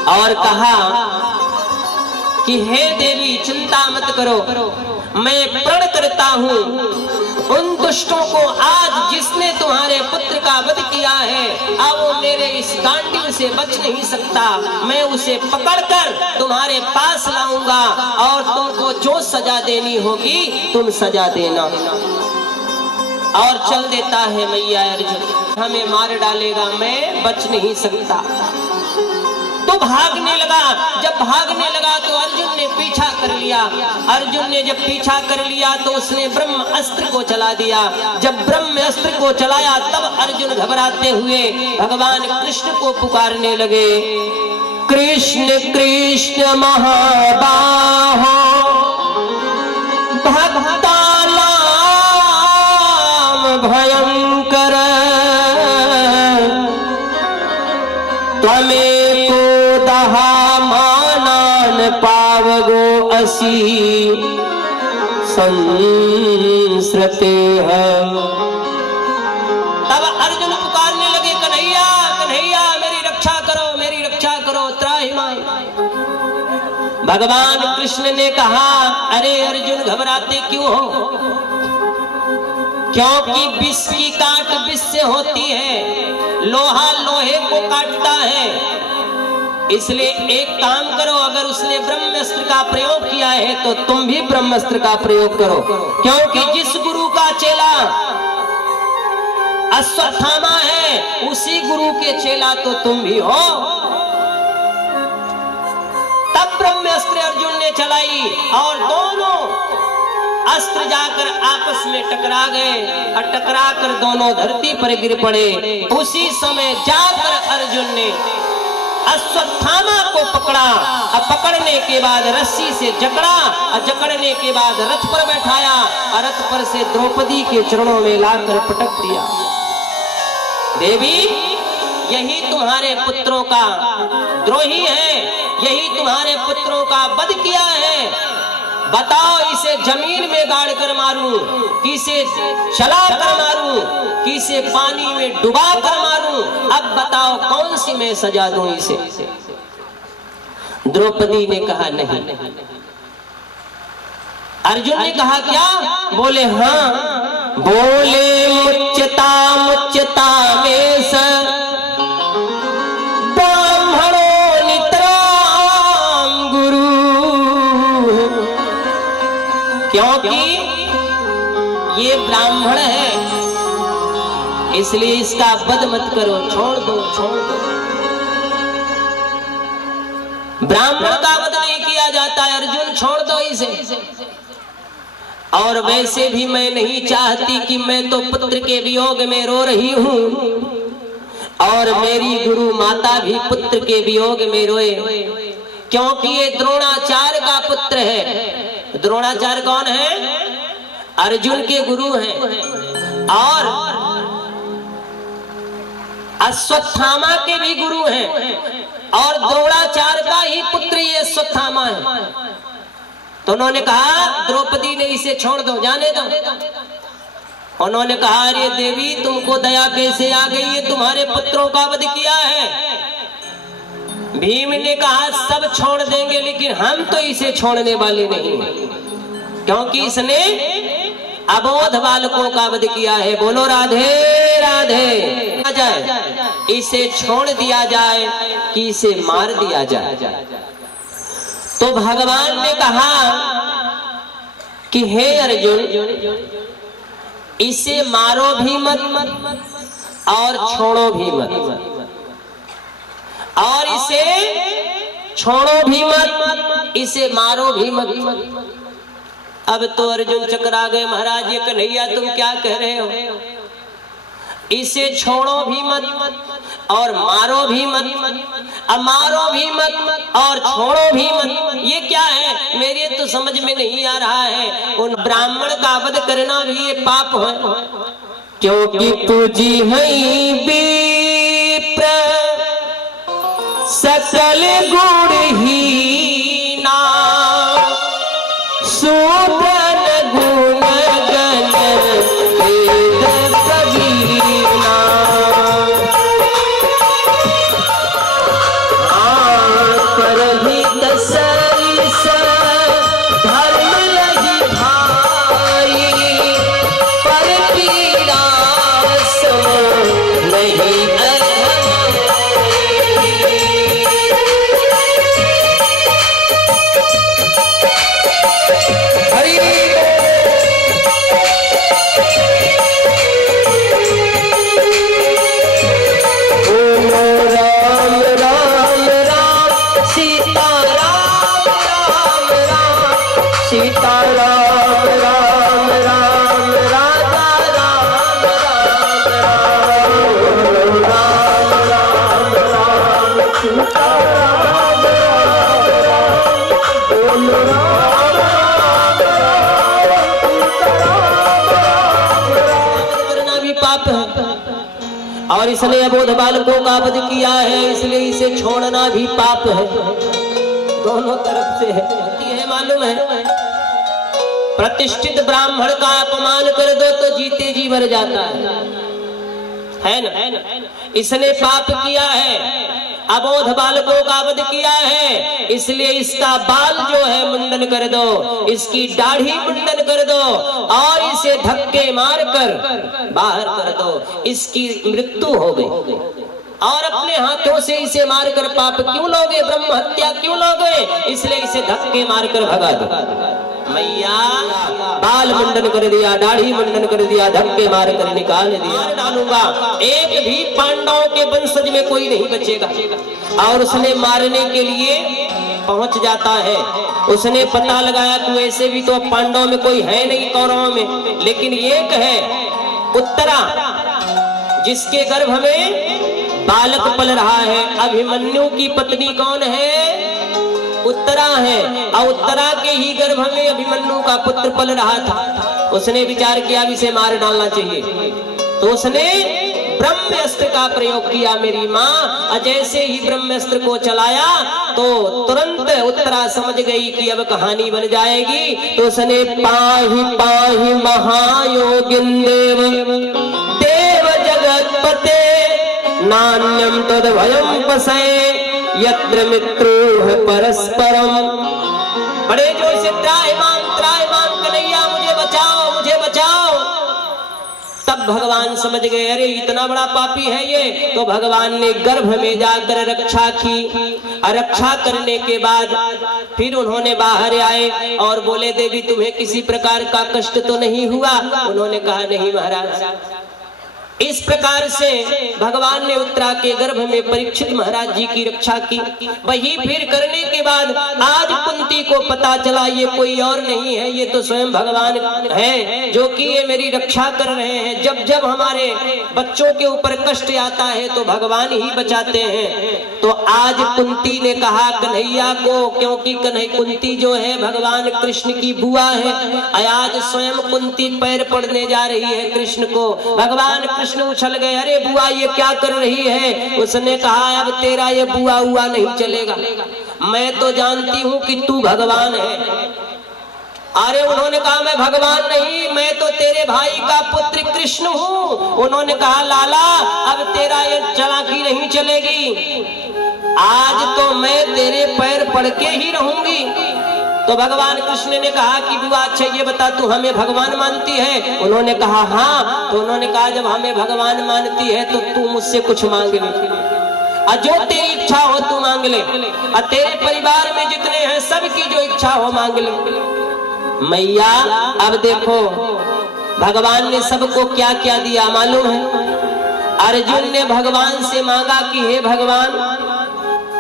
और कहा कि हे देवी चिंता मत करो, मैं प्रण करता हूँ उन दुष्टों को आज जिसने तुम्हारे पुत्र का वध किया है, अब वो मेरे इस गांडीव से बच नहीं सकता। मैं उसे पकड़कर तुम्हारे पास लाऊंगा और तुमको जो सजा देनी होगी तुम सजा देना। और चल देता है मैया अर्जुन, हमें मार डालेगा, मैं बच नहीं सकता। तो भागने लगा। जब भागने लगा तो अर्जुन ने पीछा कर लिया। अर्जुन ने जब पीछा कर लिया तो उसने ब्रह्म अस्त्र को चला दिया। जब ब्रह्म अस्त्र को चलाया तब अर्जुन घबराते हुए भगवान कृष्ण को पुकारने लगे, कृष्ण कृष्ण महाबाहो भक्तानां भयंकर त्वमेको दहामानान पावगो असि संस्रते है। तब अर्जुन पुकारने लगे, कन्हैया कन्हैया मेरी रक्षा करो, मेरी रक्षा करो, त्राहि मां। भगवान कृष्ण ने कहा, अरे अर्जुन घबराते क्यों हो? क्योंकि विष की काट विष से होती है, लोहा लोहे को काटता है। इसलिए एक काम करो, अगर उसने ब्रह्मास्त्र का प्रयोग किया है तो तुम भी ब्रह्मास्त्र का प्रयोग करो, क्योंकि जिस गुरु का चेला अश्वत्थामा है उसी गुरु के चेला तो तुम भी हो। तब ब्रह्मास्त्र अर्जुन ने चलाई और दोनों अस्त्र जाकर आपस में टकरा गए और टकरा कर दोनों धरती पर गिर पड़े। उसी समय जाकर अर्जुन ने अश्वत्थामा को पकड़ा और पकड़ने के बाद रस्सी से जकड़ा और जकड़ने के बाद रथ पर बैठाया और रथ पर से द्रौपदी के चरणों में लाकर पटक दिया। देवी, यही तुम्हारे पुत्रों का द्रोही है, यही तुम्हारे पुत्रों का वध किया है। बताओ, इसे जमीन में गाड़ कर मारूं, किसे चला कर मारूं, किसे पानी में डुबा कर मारूं? अब बताओ कौन सी मैं सजा दूं इसे? द्रौपदी ने कहा नहीं। अर्जुन ने कहा क्या? बोले हाँ। बोले मुच्यता मुच्यता में स क्योंकि ये ब्राह्मण है, इसलिए इसका वध मत करो, छोड़ दो, छोड़ दो। ब्राह्मण का वध नहीं किया जाता है, अर्जुन छोड़ दो इसे। और वैसे भी मैं नहीं चाहती कि मैं तो पुत्र के वियोग में रो रही हूँ और मेरी गुरु माता भी पुत्र के वियोग में रोए, क्योंकि ये द्रोणाचार्य का पुत्र है। द्रोणाचार्य कौन है? अर्जुन के गुरु हैं और अश्वत्थामा के भी गुरु हैं और द्रोणाचार्य का ही पुत्र ये अश्वत्थामा है। तो उन्होंने कहा, द्रौपदी ने इसे छोड़ दो, जाने दो। उन्होंने कहा, अरे देवी, तुमको दया कैसे आ गई? ये तुम्हारे पुत्रों का वध किया है। भीम ने कहा, सब छोड़ देंगे लेकिन हम तो इसे छोड़ने वाले नहीं, क्योंकि इसने अबोध बालकों का वध किया है। बोलो राधे राधे। आ जाए, इसे छोड़ दिया जाए कि इसे मार दिया जाए? तो भगवान ने कहा कि हे अर्जुन, इसे मारो भी मत और छोड़ो भी मत, और इसे छोड़ो भी मत, इसे मारो भी मत। अब तो अर्जुन चकरा गए, महाराज ये कन्हैया तुम क्या कह रहे हो? इसे छोड़ो भी मत और मारो भी मत, अब मारो भी मत और छोड़ो भी मत, ये क्या है? मेरे तो समझ में नहीं आ रहा है। उन ब्राह्मण का वध करना भी ये पाप है, क्योंकि तुझी है विप्र सकल गुणहीना सुदन गुण गण वेद प्रवीणा। सीता राम राम राम राजा राम राम राम राम राम राम सीता राम राम राम बोल राम राम राम सीता राम राम करना भी पाप है और इसने अबोध बालकों का वध किया है, इसलिए इसे छोड़ना भी पाप है। दोनों तरफ से है मालूम है। प्रतिष्ठित ब्राह्मण का अपमान कर दो तो जीते जी मर जाता है ना। इसने पाप किया है, अबोध बालकों का वध किया है, इसलिए इसका बाल जो है मुंडन कर दो, इसकी दाढ़ी मुंडन कर दो और इसे धक्के मारकर बाहर कर दो, इसकी मृत्यु हो गई। और अपने हाथों से इसे मारकर पाप क्यों लोगे, ब्रह्म हत्या क्यों लोगे, इसलिए इसे धक्के मारकर भगा दो। मैया बाल मुंडन कर दिया, दाढ़ी मुंडन कर दिया, धक्के मारकर निकाल दिया, डालूंगा, एक भी पांडवों के वंशज में कोई नहीं बचेगा। और उसने मारने के लिए पहुंच जाता है। उसने पता लगाया कि वैसे भी तो पांडवों में कोई है नहीं, कौरवों में, लेकिन एक है उत्तरा जिसके गर्भ में बालक पल रहा है। अभिमन्यु की पत्नी कौन है? उत्तरा है, और उत्तरा के ही गर्भ में अभिमन्यु का पुत्र पल रहा था। उसने विचार किया इसे मार डालना चाहिए, तो उसने ब्रह्मास्त्र का प्रयोग किया मेरी माँ। जैसे ही ब्रह्मास्त्र को चलाया तो तुरंत उत्तरा समझ गई कि अब कहानी बन जाएगी। तो उसने पाहि पाहि महायोगिन देव देव जगतपते नान्यम तद भयम पसये यत्र मित्रोः परस्परम। बड़े जोर से त्राहिमाम कन्हैया मुझे बचाओ, मुझे बचाओ। तब भगवान समझ गए अरे इतना बड़ा पापी है ये। तो भगवान ने गर्भ में जाकर रक्षा की। रक्षा करने के बाद फिर उन्होंने बाहर आए और बोले देवी तुम्हें किसी प्रकार का कष्ट तो नहीं हुआ? उन्होंने कहा नहीं महाराज। इस प्रकार से भगवान ने उत्तरा के गर्भ में परीक्षित महाराज जी की रक्षा की। वही फिर करने के बाद आज कुंती को पता चला ये कोई और नहीं है, ये तो स्वयं भगवान है जो कि ये मेरी रक्षा कर रहे हैं। जब जब हमारे बच्चों के ऊपर कष्ट आता है तो भगवान ही बचाते हैं। तो आज कुंती ने कहा कन्हैया को, क्योंकि कुंती जो है भगवान कृष्ण की बुआ है, आज स्वयं कुंती पैर पड़ने जा रही है कृष्ण को। भगवान कृष्ण उछल गए अरे बुआ ये क्या कर रही है? उसने कहा अब तेरा ये बुआ हुआ नहीं चलेगा, मैं तो जानती हूँ कि तू भगवान है। अरे उन्होंने कहा मैं भगवान नहीं, मैं तो तेरे भाई का पुत्र कृष्ण हूँ। उन्होंने कहा लाला अब तेरा ये चालाकी नहीं चलेगी, आज तो मैं तेरे पैर पड़ के ही रहूंगी। तो भगवान कृष्ण ने कहा कि बुआ अच्छा ये बता तू हमें भगवान मानती है? उन्होंने कहा हाँ। तो उन्होंने कहा जब हमें भगवान मानती है तो तू मुझसे कुछ मांग ले, जो तेरी इच्छा हो तू मांग ले, और तेरे परिवार में जितने हैं सबकी जो इच्छा हो मांग ले। मैया अब देखो भगवान ने सबको क्या क्या दिया मालूम है? अर्जुन ने भगवान से मांगा कि हे भगवान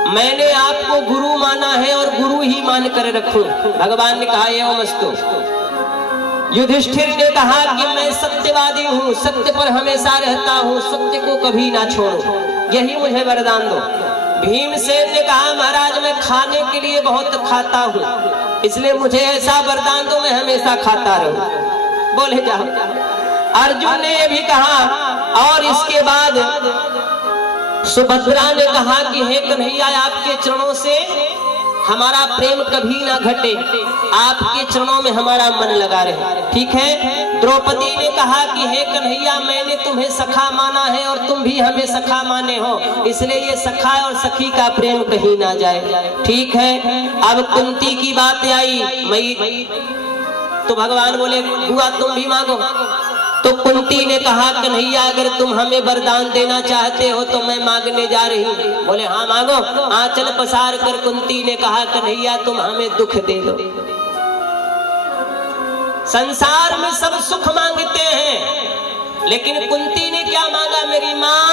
मैंने आपको गुरु माना है और गुरु ही मान कर रखूं। भगवान ने कहा एवमस्तु। युधिष्ठिर ने कहा कि मैं सत्यवादी हूँ, सत्य पर हमेशा रहता हूँ, सत्य को कभी ना छोड़ूं, यही मुझे वरदान दो। भीमसेन ने कहा महाराज मैं खाने के लिए बहुत खाता हूँ, इसलिए मुझे ऐसा वरदान दो मैं हमेशा खाता रहूं। बोले जाओ। अर्जुन ने ये भी कहा। और इसके बाद सुभद्रा ने कहा कि हे कन्हैया आपके चरणों से हमारा प्रेम कभी ना घटे, आपके चरणों में हमारा मन लगा रहे। ठीक है। द्रौपदी ने कहा कि हे कन्हैया मैंने तुम्हें सखा माना है और तुम भी हमें सखा माने हो, इसलिए ये सखा और सखी का प्रेम कहीं ना जाए। ठीक है। अब कुंती की बात आई, मई तो भगवान बोले बुआ तुम भी मांगो। तो कुंती ने कहा कन्हैया अगर तुम हमें वरदान देना चाहते हो तो मैं मांगने जा रही हूँ। बोले हाँ मांगो। आंचल पसार कर कुंती ने कहा कन्हैया तुम हमें दुख दे दो। संसार में सब सुख मांगते हैं, लेकिन कुंती ने क्या मांगा मेरी माँ?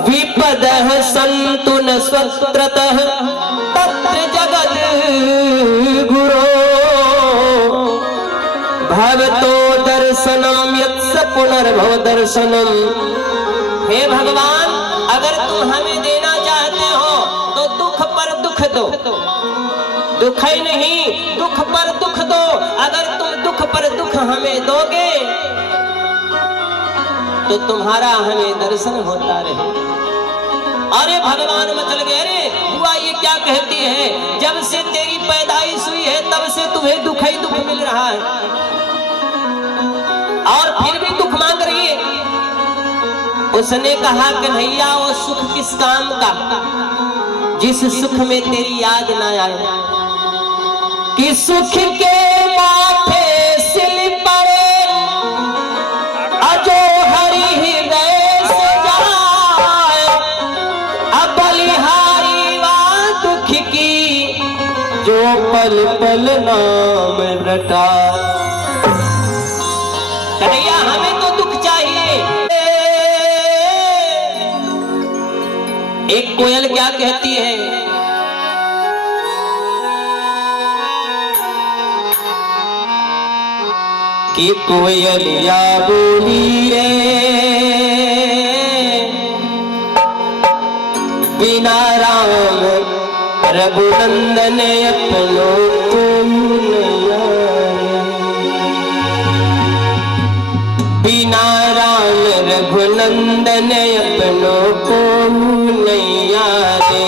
विपदः सन्तु न स्वत्रतः तत्र जगद् गुरो भवतो दर्शनम यत्स पुनर्भव दर्शनम। हे भगवान, अगर तुम हमें देना चाहते हो तो दुख पर दुख दो, दुख ही नहीं दुख पर दुख दो। अगर तुम दुख पर दुख हमें दोगे तो तुम्हारा हमें दर्शन होता रहे। अरे भगवान मचल गए, अरे बुआ ये क्या कहती है, जब से तेरी पैदाइश हुई है तब से तुम्हें दुख ही दुख मिल रहा है और फिर भी दुख मांग रही है। उसने कहा कि भैया वो सुख किस काम का जिस सुख में तेरी याद ना आए, कि सुख के माथे सिल पड़े अजो हरि हृदय से जाए, अब बलिहारी वा दुख की जो पल पल नाम रटा। कन्हैया हमें तो दुख चाहिए। एक कोयल क्या कहती है, कि कोयलिया बोली रे बिना राम रघुनंदन अपनो को नहीं आए, बिना राम रघुनंदन अपनो को नहीं आए,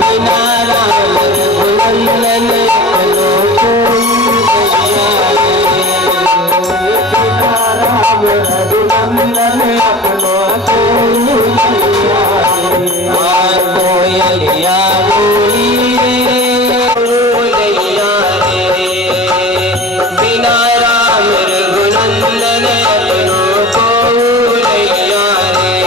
बिना राम रघुनंदन अपनो को कोयलिया बोली रे बोलिया रे बिना राम रघुनंदन अपनों को बोलिया रे।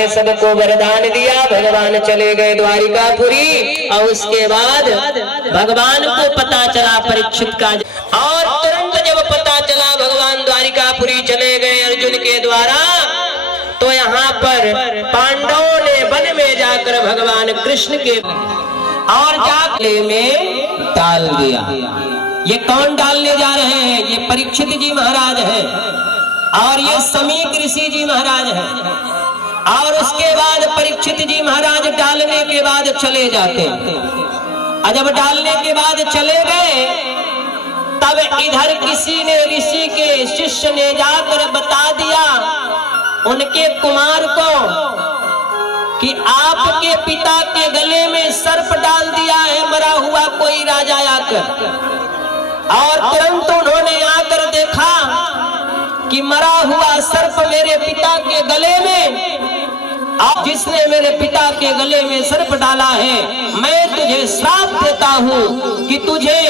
ने सबको वरदान दिया। भगवान चले गए द्वारिकापुरी और उसके बाद भगवान को पता चला परीक्षित का, और तुरंत जब पता चला भगवान द्वारिकापुरी चले गए अर्जुन के द्वारा, तो यहाँ पर पांडवों ने वन में जाकर भगवान कृष्ण के और जाके में डाल दिया। ये कौन डालने जा रहे हैं? ये परीक्षित जी महाराज हैं और ये समीक ऋषि जी महाराज हैं। और उसके बाद परीक्षित जी महाराज डालने के बाद चले जाते हैं। और जब डालने के बाद चले गए, तब इधर किसी ने ऋषि के शिष्य ने जाकर बता दिया उनके कुमार को कि आपके पिता के गले में सर्प डाल दिया है मरा हुआ कोई राजा आकर। और तुरंत उन्होंने आकर देखा कि मरा हुआ सर्प मेरे पिता के गले में, अब जिसने मेरे पिता के गले में सर्प डाला है, मैं तुझे श्राप देता हूँ कि तुझे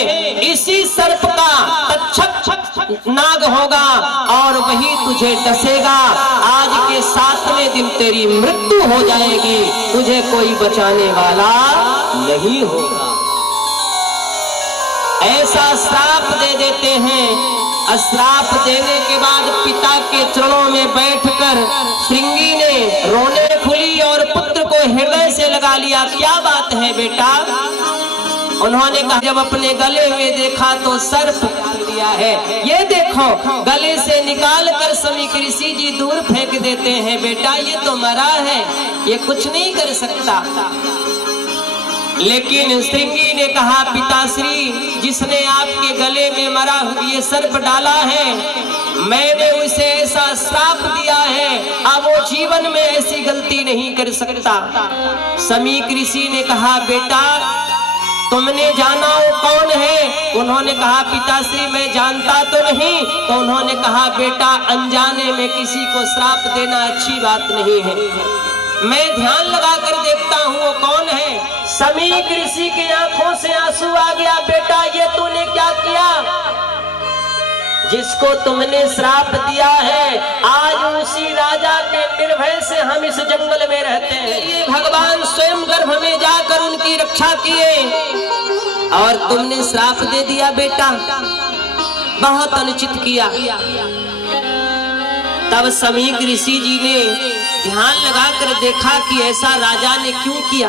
इसी सर्प का तक्षक नाग होगा और वही तुझे डसेगा। आज के 7वें दिन तेरी मृत्यु हो जाएगी, तुझे कोई बचाने वाला नहीं होगा। ऐसा श्राप दे देते हैं। श्राप देने के बाद पिता के चरणों में बैठकर श्रृंगी ने रोने खुली और पुत्र को हृदय से लगा लिया। क्या बात है बेटा? उन्होंने कहा जब अपने गले में देखा तो सर्प दिया है, ये देखो। गले से निकाल कर समीक ऋषि जी दूर फेंक देते हैं। बेटा ये तो मरा है, ये कुछ नहीं कर सकता। लेकिन श्रृंगी ने कहा पिताश्री, जिसने आपके गले में मरा ये सर्प डाला है, मैंने उसे ऐसा श्राप दिया है, अब वो जीवन में ऐसी गलती नहीं कर सकता। समीक ऋषि ने कहा बेटा तुमने जाना वो कौन है? उन्होंने कहा पिताश्री मैं जानता तो नहीं। तो उन्होंने कहा बेटा अनजाने में किसी को श्राप देना अच्छी बात नहीं है, मैं ध्यान लगाकर देखता हूँ वो कौन है। समीक ऋषि की आंखों से आंसू आ गया। बेटा ये तूने क्या किया? जिसको तुमने श्राप दिया है, आज उसी राजा के निर्भय से हम इस जंगल में रहते हैं। ये भगवान स्वयं गर्भ में जाकर उनकी रक्षा किए और तुमने श्राप दे दिया। बेटा बहुत अनुचित किया। तब समीक ऋषि जी ने ध्यान लगाकर देखा कि ऐसा राजा ने क्यों किया।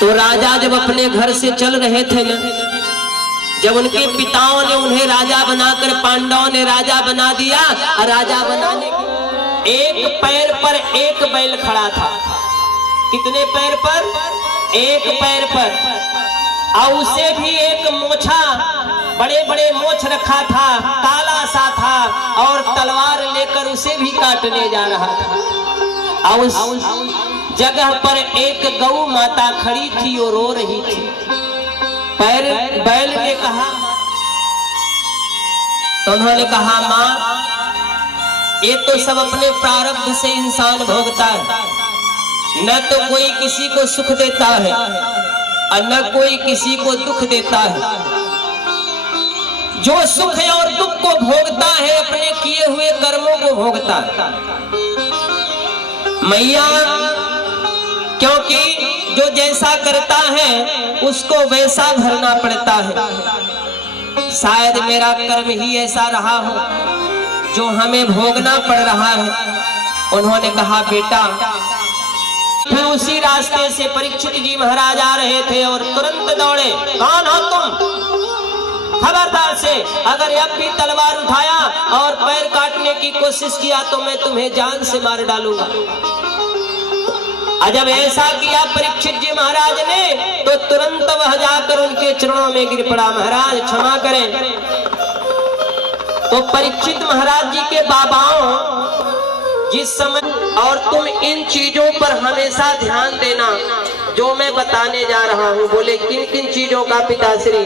तो राजा जब अपने घर से चल रहे थे न, जब उनके पिताओं ने उन्हें राजा बनाकर पांडवों ने राजा बना दिया, राजा बनाने एक पैर पर एक बैल खड़ा था। कितने पैर पर? एक पैर पर। और उसे भी एक मोछा, बड़े बड़े मोछ रखा था, काला सा था, और तलवार लेकर उसे भी काटने जा रहा था। और उस जगह पर एक गौ माता खड़ी थी और रो रही थी। बैल ने कहा, तो उन्होंने कहा माँ ये तो सब अपने प्रारब्ध से इंसान भोगता है, न तो कोई किसी को सुख देता है और न कोई किसी को दुख देता है। जो सुख और दुख को भोगता है अपने किए हुए कर्मों को भोगता है मैया, क्योंकि जो जैसा करता है उसको वैसा भरना पड़ता है। शायद मेरा कर्म ही ऐसा रहा हो जो हमें भोगना पड़ रहा है। उन्होंने कहा बेटा, फिर उसी रास्ते से परीक्षित जी महाराज आ रहे थे और तुरंत दौड़े। कौन हो तुम? खबरदार से अगर अब भी तलवार उठाया और पैर काटने की कोशिश किया तो मैं तुम्हें जान से मार डालूंगा। जब ऐसा किया परीक्षित जी महाराज ने तो तुरंत वह जाकर उनके चरणों में गिर पड़ा। महाराज क्षमा करें। तो परीक्षित महाराज जी के बाबाओं जिस समय, और तुम इन चीजों पर हमेशा ध्यान देना जो मैं बताने जा रहा हूँ। बोले किन किन चीजों का पिताश्री?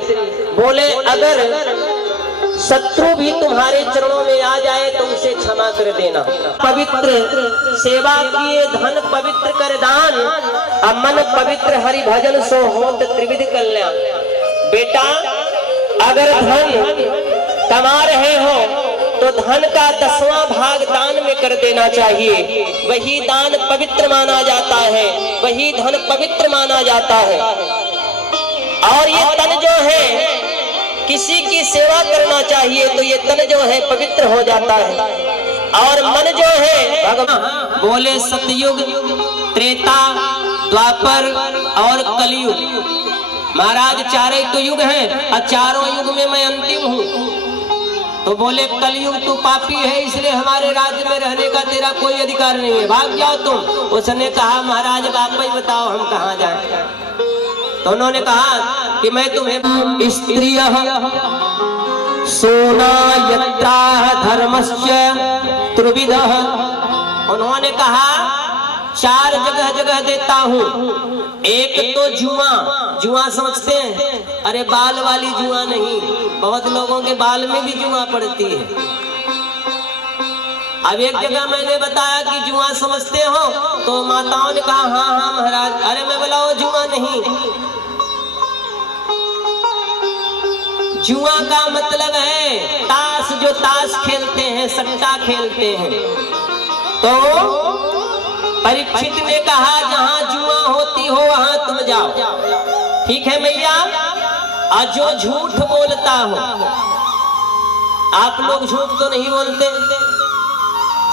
बोले अगर शत्रु भी तुम्हारे चरणों में आ जाए तो उसे क्षमा कर देना। पवित्र सेवा किए धन पवित्र कर दान, मन पवित्र हरि भजन सो होत त्रिविध कल्याण। बेटा अगर धन कमा रहे हो तो धन का 10वां भाग दान में कर देना चाहिए। वही दान पवित्र माना जाता है, वही धन पवित्र माना जाता है। और ये तन जो है किसी की सेवा करना चाहिए तो ये तन जो है पवित्र हो जाता है। और मन जो है भगवान बोले सतयुग, त्रेता, द्वापर और कलयुग। महाराज चारे तो युग हैं और चारों युग में मैं अंतिम हूँ। तो बोले कलयुग तू पापी है, इसलिए हमारे राज्य में रहने का तेरा कोई अधिकार नहीं है, भाग जाओ तुम। उसने कहा महाराज आप ही बताओ हम कहाँ जाए। तो उन्होंने कहा कि मैं तुम्हें स्त्रियः सोना यत्रा धर्मस्य त्रिविधः, उन्होंने कहा 4 जगह जगह देता हूँ। एक तो जुआ, जुआ समझते हैं? अरे बाल वाली जुआ नहीं, बहुत लोगों के बाल में भी जुआ पड़ती है। अब एक जगह मैंने बताया कि जुआ समझते हो, तो माताओं ने कहा हाँ हाँ महाराज। अरे मैं बोला वो जुआ नहीं, जुआ का मतलब है ताश, जो ताश खेलते हैं, सट्टा खेलते हैं। तो परीक्षित ने कहा जहां जुआ होती हो वहां तुम जाओ। ठीक है मैया। और जो झूठ बोलता हो, आप लोग झूठ तो नहीं बोलते,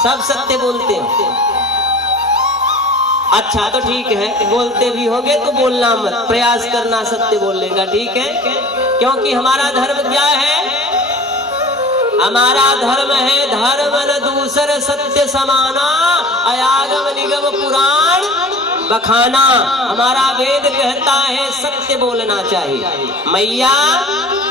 सब सत्य बोलते हो। अच्छा तो ठीक है, बोलते भी होगे तो बोलना मत, प्रयास करना सत्य बोलने का, ठीक है? क्योंकि हमारा धर्म क्या है? हमारा धर्म है धर्म न दूसर सत्य समाना, अयागम निगम पुराण बखाना। हमारा वेद कहता है सत्य बोलना चाहिए। मैया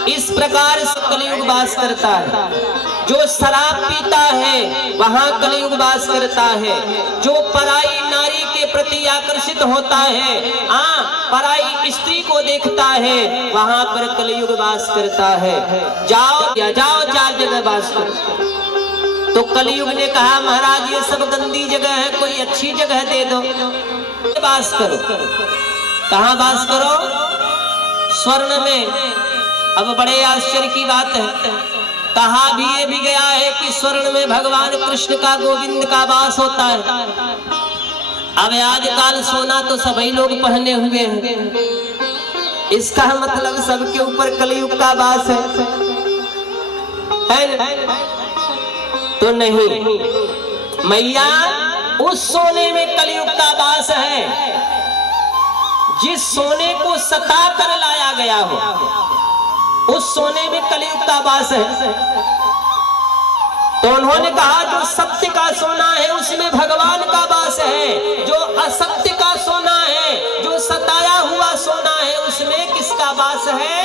इस प्रकार से कलयुग वास करता है। जो शराब पीता है वहाँ कलयुग वास करता है। जो पराई नारी के प्रति आकर्षित होता है, पराई स्त्री को देखता है, वहाँ पर कलयुग वास करता है। जाओ या जाओ 4 जगह वास करो। तो कलयुग ने कहा महाराज ये सब गंदी जगह है, कोई अच्छी जगह दे दो, वास करो। कहाँ वास करो? स्वर्ण में। अब बड़े आश्चर्य की बात है, कहा भी ये भी गया है कि स्वर्ण में भगवान कृष्ण का, गोविंद का वास होता है। अब आजकल सोना तो सभी लोग पहने हुए हैं, इसका मतलब सबके ऊपर कलयुग का वास है तो नहीं। मैया उस सोने में कलयुग का वास है जिस सोने को सता कर लाया गया हो, उस सोने में कलयुग का वास है। तो उन्होंने कहा जो सत्य का सोना है उसमें भगवान का वास है, जो असत्य का सोना है, जो सताया हुआ सोना है, उसमें किसका वास है?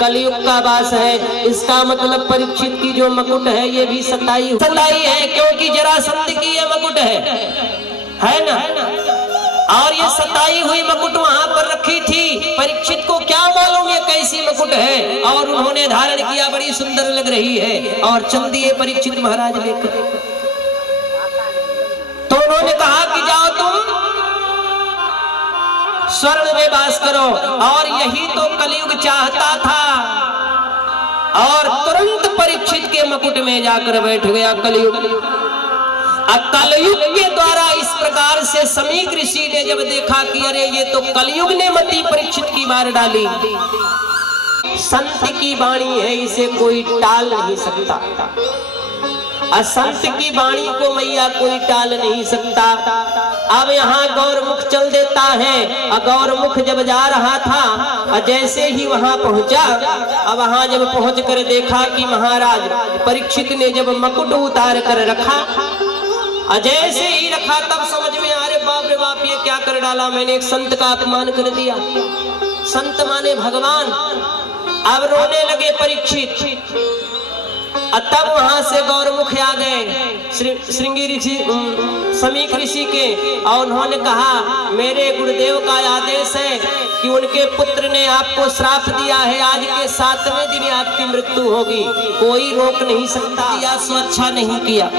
कलयुग का वास है। इसका मतलब परीक्षित की जो मुकुट है ये भी सताई है, क्योंकि जरासंध की ये मुकुट है ना? और ये सताई हुई मुकुट वहां पर रखी थी। परीक्षित को क्या मालूम ये कैसी मुकुट है, और उन्होंने धारण किया, बड़ी सुंदर लग रही है, और चल दिए परीक्षित महाराज लेकर। तो उन्होंने कहा कि जाओ तुम स्वर्ण में वास करो। और यही तो कलयुग चाहता था, और तुरंत परीक्षित के मुकुट में जाकर बैठ गया कलयुग। कलयुग के द्वारा इस प्रकार से समीक ऋषि ने जब देखा कि अरे ये तो कलयुग ने मति परीक्षित की मार डाली। संत की वाणी है, इसे कोई टाल नहीं सकता। असंत की वाणी को मैया कोई टाल नहीं सकता। अब यहाँ गौरमुख चल देता है। और गौरमुख जब जा रहा था, जैसे ही वहां पहुंचा, अब वहां जब पहुंच कर देखा कि महाराज परीक्षित ने जब मुकुट उतार कर रखा, जैसे ही रखा तब समझ में अरे बाप रे बाप ये क्या कर डाला मैंने, एक संत का अपमान कर दिया। संत माने भगवान। अब रोने लगे परीक्षित। तब वहां से गौरमुख आ गए श्रृंगी ऋषि, समीक ऋषि के, और उन्होंने कहा मेरे गुरुदेव का आदेश है कि उनके पुत्र ने आपको श्राप दिया है, आज के 7वें दिन आपकी मृत्यु होगी, कोई रोक नहीं सकता। या अच्छा नहीं किया।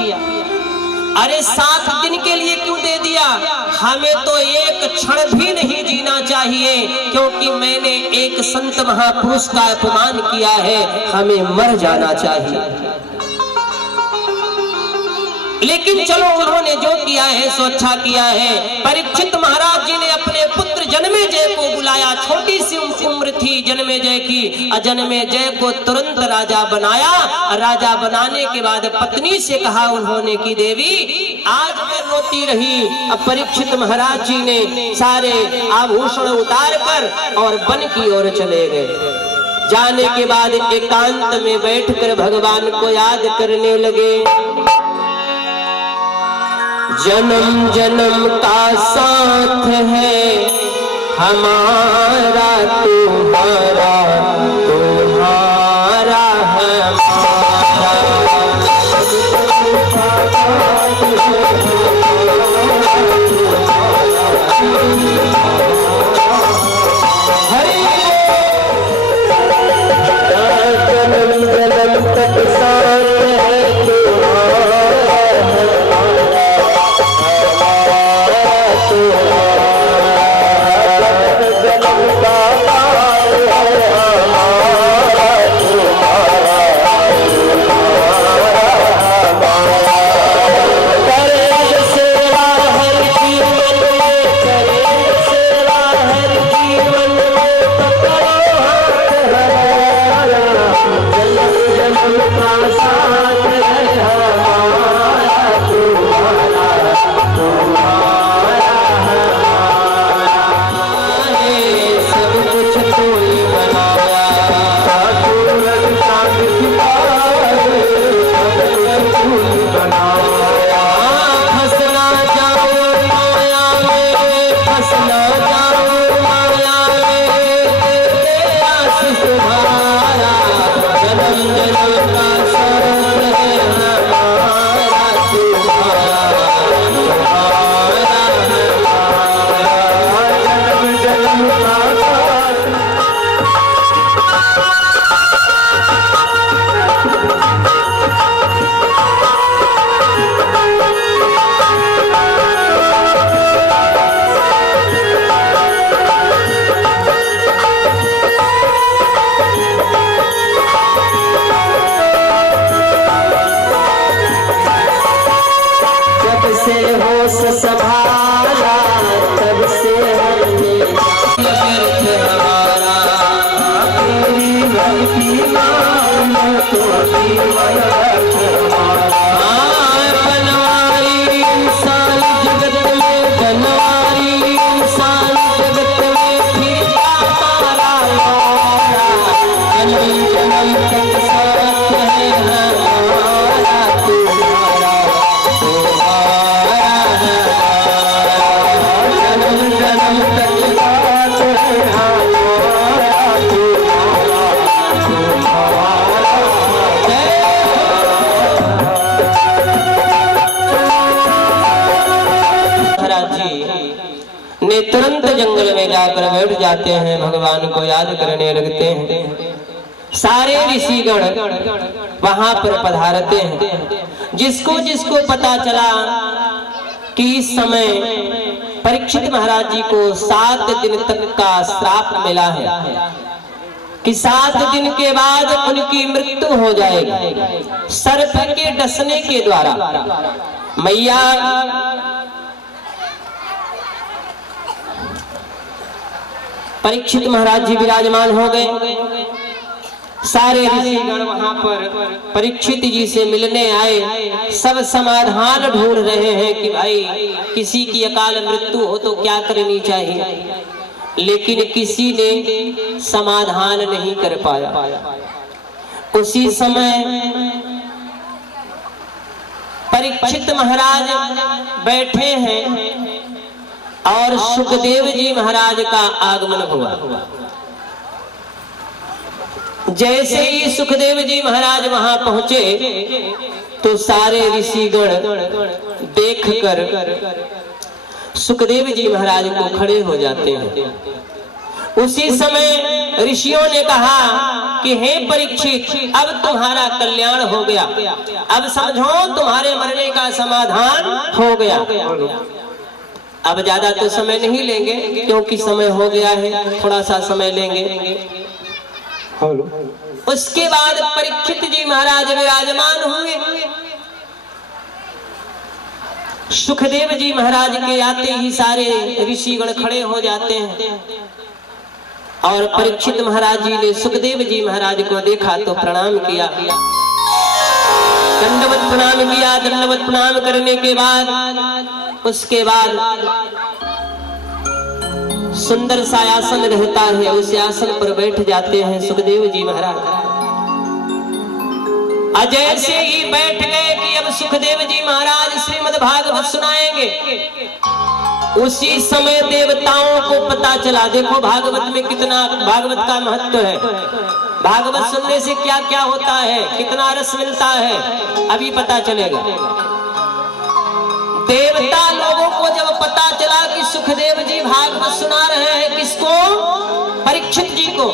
अरे 7 दिन के लिए क्यों दे दिया? हमें तो एक क्षण भी नहीं जीना चाहिए, क्योंकि मैंने एक संत महापुरुष का अपमान किया है, हमें मर जाना चाहिए। लेकिन चलो उन्होंने जो किया है सो अच्छा किया है। परीक्षित महाराज जी ने अपने पुत्र जन्मेजय को बुलाया, छोटी सी उम्र थी जन्मेजय की। जन्मेजय को तुरंत राजा बनाया। राजा बनाने के बाद पत्नी से कहा उन्होंने कि देवी आज मैं रोती रही। अब परीक्षित महाराज जी ने सारे आभूषण उतार कर और वन की ओर चले गए। जाने के बाद एकांत में बैठकर भगवान को याद करने लगे। जन्म जन्म का साथ है हमारा तुम्हारा, तुम्हारा हमारा। जन्म जन्म तक साथ है संभाला तब से हमने व्यर्थ हमारा। तेरी गलती नाम तो जीवन व्यर्थ हमारा। बनवारी इंसान जगत में, बनवारी इंसान जगत में फिरता तारा मारा। जन्म जन्म तक साथ है हमारा तुम्हारा, ने तुरंत जंगल में जाकर बैठ जाते हैं, भगवान को याद करने लगते हैं। सारे ऋषिगण वहां पर पधारते हैं। जिसको जिसको पता चला कि इस समय परीक्षित महाराज जी को 7 दिन तक का श्राप मिला है कि 7 दिन के बाद उनकी मृत्यु हो जाएगी सर्प के डसने के द्वारा। मैया परीक्षित महाराज जी विराजमान हो गए। सारे ऋषिगण वहां पर परीक्षित जी से मिलने आए। सब समाधान ढूंढ रहे हैं कि भाई किसी की अकाल मृत्यु हो तो क्या करनी चाहिए, लेकिन किसी ने समाधान नहीं कर पाया। उसी समय परीक्षित महाराज बैठे हैं और सुखदेव जी महाराज का आगमन हुआ। जैसे ही सुखदेव जी महाराज वहां पहुंचे तो सारे ऋषिगण देखकर सुखदेव जी महाराज को खड़े हो जाते हैं। उसी समय ऋषियों ने कहा कि हे परीक्षित, अब तुम्हारा कल्याण हो गया, अब समझो तुम्हारे मरने का समाधान हो गया। अब ज्यादा तो समय नहीं लेंगे क्योंकि समय हो गया है, थोड़ा सा समय लेंगे। उसके बाद परीक्षित जी महाराज विराजमान हुए। सुखदेव जी महाराज के आते ही सारे ऋषिगण खड़े हो जाते हैं और परीक्षित महाराज जी ने सुखदेव जी महाराज को देखा तो प्रणाम किया, दंडवत प्रणाम किया। दंडवत प्रणाम करने के बाद उसके बाद सुंदर सा आसन रहता है, उस आसन पर बैठ जाते हैं सुखदेव जी महाराज। जैसे ही बैठ गए कि अब सुखदेव जी महाराज श्रीमद् भागवत सुनाएंगे, उसी समय देवताओं को पता चला। देखो भागवत में कितना भागवत का महत्व है, भागवत सुनने से क्या क्या होता है, कितना रस मिलता है, अभी पता चलेगा। देवता लोगों को जब पता चला कि सुखदेव जी भागवत सुना रहे हैं, किसको? परीक्षित जी को,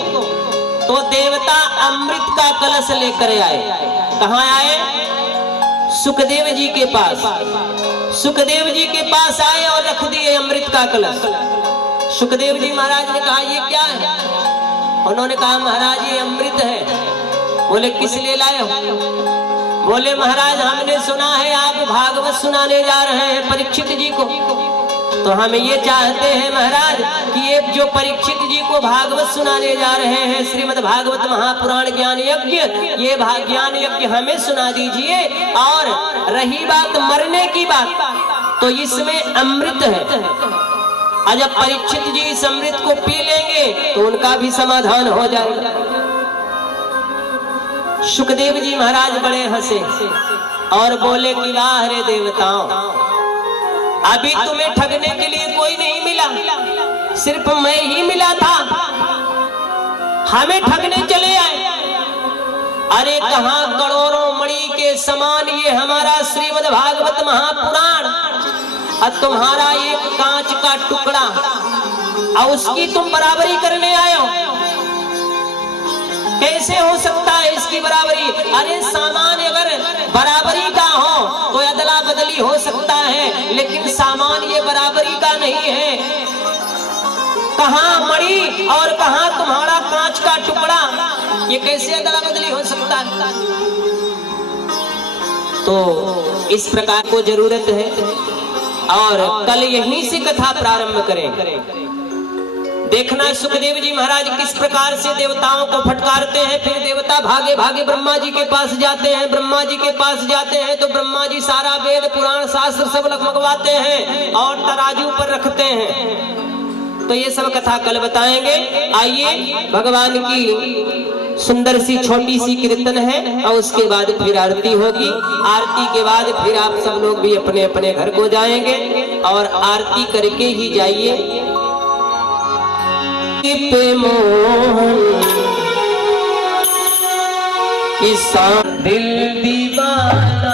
तो देवता अमृत का कलश लेकर आए। कहाँ आए? सुखदेव जी के पास। सुखदेव जी के पास आए और रख दिए अमृत का कलश। सुखदेव जी महाराज ने कहा ये क्या है? उन्होंने कहा महाराज ये अमृत है। बोले किस लिए लाए हो? बोले महाराज हमने सुना है आप भागवत सुनाने जा रहे हैं परीक्षित जी को, तो हम ये चाहते हैं महाराज कि एक जो परीक्षित जी को भागवत सुनाने जा रहे हैं श्रीमद् भागवत महापुराण ज्ञान यज्ञ, ये ज्ञान यज्ञ हमें सुना दीजिए। और रही बात मरने की बात, तो इसमें अमृत है, जब परीक्षित जी इस अमृत को पी लेंगे तो उनका भी समाधान हो जाएगा। सुखदेव जी महाराज बड़े हंसे और बोले कि वाह रे देवताओं, अभी तुम्हें ठगने के लिए कोई नहीं मिला, सिर्फ मैं ही मिला था, हमें ठगने चले आए। अरे कहां करोड़ों मणि के समान ये हमारा श्रीमद् भागवत महापुराण, और तुम्हारा एक कांच का टुकड़ा, और उसकी तुम बराबरी करने आए हो। कैसे हो सकता है इसकी बराबरी? अरे सामान अगर बराबरी का हो तो अदला बदली हो सकता है, लेकिन सामान ये बराबरी का नहीं है। कहां मणि और कहां तुम्हारा कांच का टुकड़ा, ये कैसे अदला बदली हो सकता है? तो इस प्रकार को जरूरत है, और कल यहीं से कथा प्रारंभ करें। देखना सुखदेव जी महाराज किस प्रकार से देवताओं को फटकारते हैं। फिर देवता भागे भागे ब्रह्मा जी के पास जाते हैं। ब्रह्मा जी के पास जाते हैं तो ब्रह्मा जी सारा वेद पुराण शास्त्र सब लगमगवाते हैं और तराजू पर रखते हैं। तो ये सब कथा कल बताएंगे। आइए, भगवान की सुंदर सी छोटी सी कीर्तन है और उसके बाद फिर आरती होगी। आरती के बाद फिर आप सब लोग भी अपने अपने घर को जाएंगे और आरती करके ही जाइए। पे मोहन किसा दिल दीवाना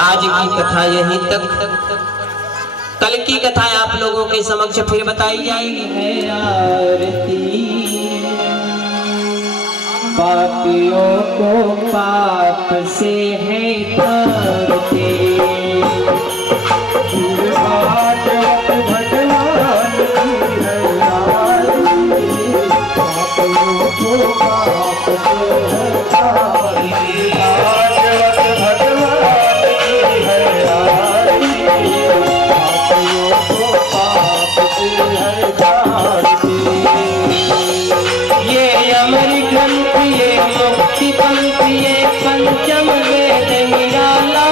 आज की कथा यहीं तक। कल की कथा आप लोगों के समक्ष फिर बताई जाएगी। है आरती पापियों को पाप से है तारते, भगवान की है आरती पापियों को पाप से है तारते। पंच ये पंचम वेद निराला।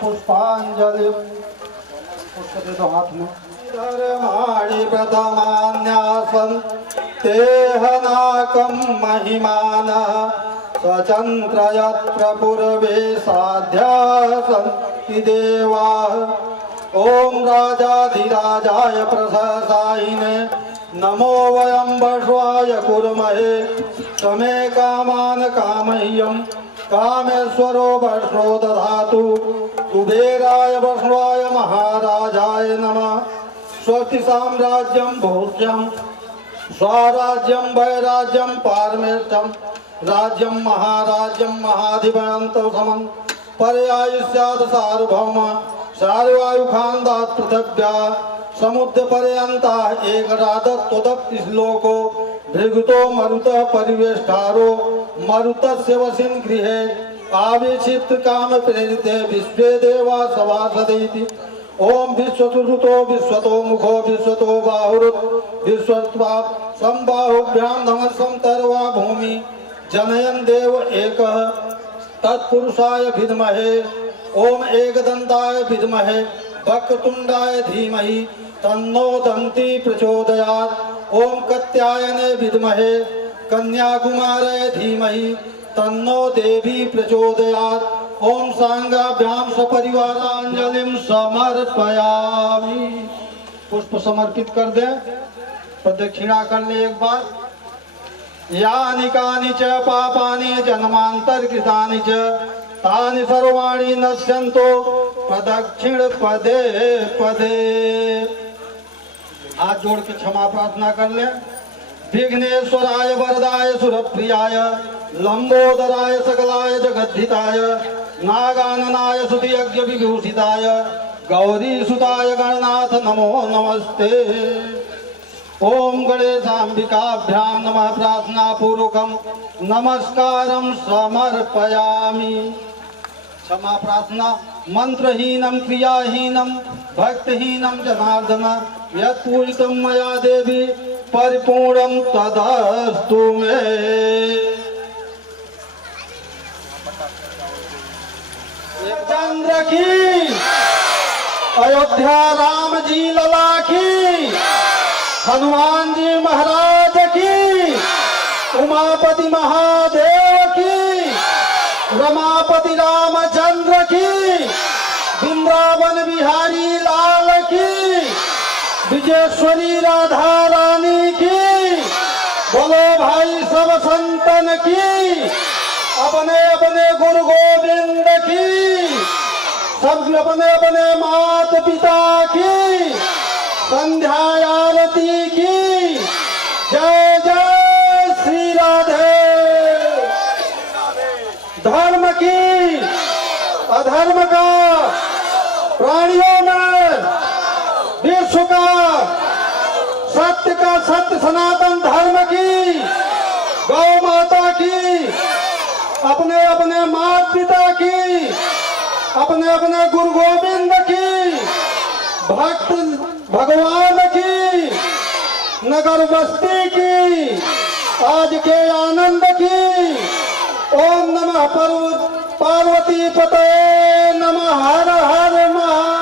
पुष्पांजलि पुष्प दे दो हाथ में। धर्माणि प्रथमान्यासन् तेहनाकं महिमान स्वतंत्र यत्र पूर्वे साध्यासन्ति देवाः। ओम राजाधिराजाय प्रशंसायिने नमो वयं वश्वाय कुर्महे तमे कामान् कामह्यं कामेश्वरो वश्वो दधातु। कुबेराय वश्वाय महाराजाय नमः। स्वस्ति साम्राज्यं भोज्यं स्वराज्यं वैराज्यं पारमेष्ठं राज्यं महाराज्यं महाधिपयन्तं समं पर्यायुष्यात् सार्वभौम सार्वायु खान्दात् पृथिव्या समुद्र पर्यन्ता एकरादत्वदप्ति श्लोको भृगुतो मरुतः परिवेष्टारो मरुतस्य वसिन् गृहे आवेशित काम प्रेरिते विश्वे देवा सभासदेति। ओम विश्वसुतो विश्वतो मुखो विश्वतो बाहुरुत विश्वत्वा संबाहुभ्यां नमस्सं तरवा भूमि जनयन् देव एकः तत्पुरुषाय विद्महे ओम एकदन्ताय विद्महे वक्रतुण्डाय धीमहि तन्नो दन्ती प्रचोदयात्। ओम कात्यायने विद्महे कन्याकुमाराय धीमहि तन्नो देवी प्रचोदयात्। ओम सांगाभ्याम सपरिवारांजलिं समर्पयामि। पुष्प समर्पित कर दे, प्रदक्षिणा कर ले एक बार। यानि कानि च पापानि जन्मांतरकृतानि च तानि सर्वाणि नश्यन्तो प्रदक्षिण पदे पदे। हाथ जोड़ के क्षमा प्रार्थना कर ले। विघ्नेश्वराय वरदाय सुरप्रियाय लंबोदराय सकलाय जगद्धिताय नागाननाय सुतियज्ञ विभूषिताय गौरी सुताय गणनाथ नमो नमस्ते। ओम गणेशांबिकाभ्यां नमः प्रार्थना पूर्वकं नमस्कारं समर्पयामि। क्षमा प्रार्थना। मंत्रहीनं क्रियाहीनं भक्तहीनं जनार्दन यत्पूजितं मया देवी परिपूर्णं तदस्तु मे। चंद्र की अयोध्या राम जी लला की हनुमान जी महाराज की उमापति महादेव की रमापति रामचंद्र की वृंदावन बिहारी लाल की विजयेश्वरी राधा रानी की बोलो भाई सब संतन की अपने अपने गुरु गोविंद की सब अपने अपने माता पिता की संध्या आरती की। जय जय श्री राधे। धर्म की अधर्म का प्राणियों में विश्व का सत्य सनातन धर्म की गौ माता की अपने अपने माता पिता की अपने अपने गुरु गोविंद की भक्त भगवान की नगर बस्ती की आज के आनंद की। ओम नमः पार्वती पते नमः। हर हर महा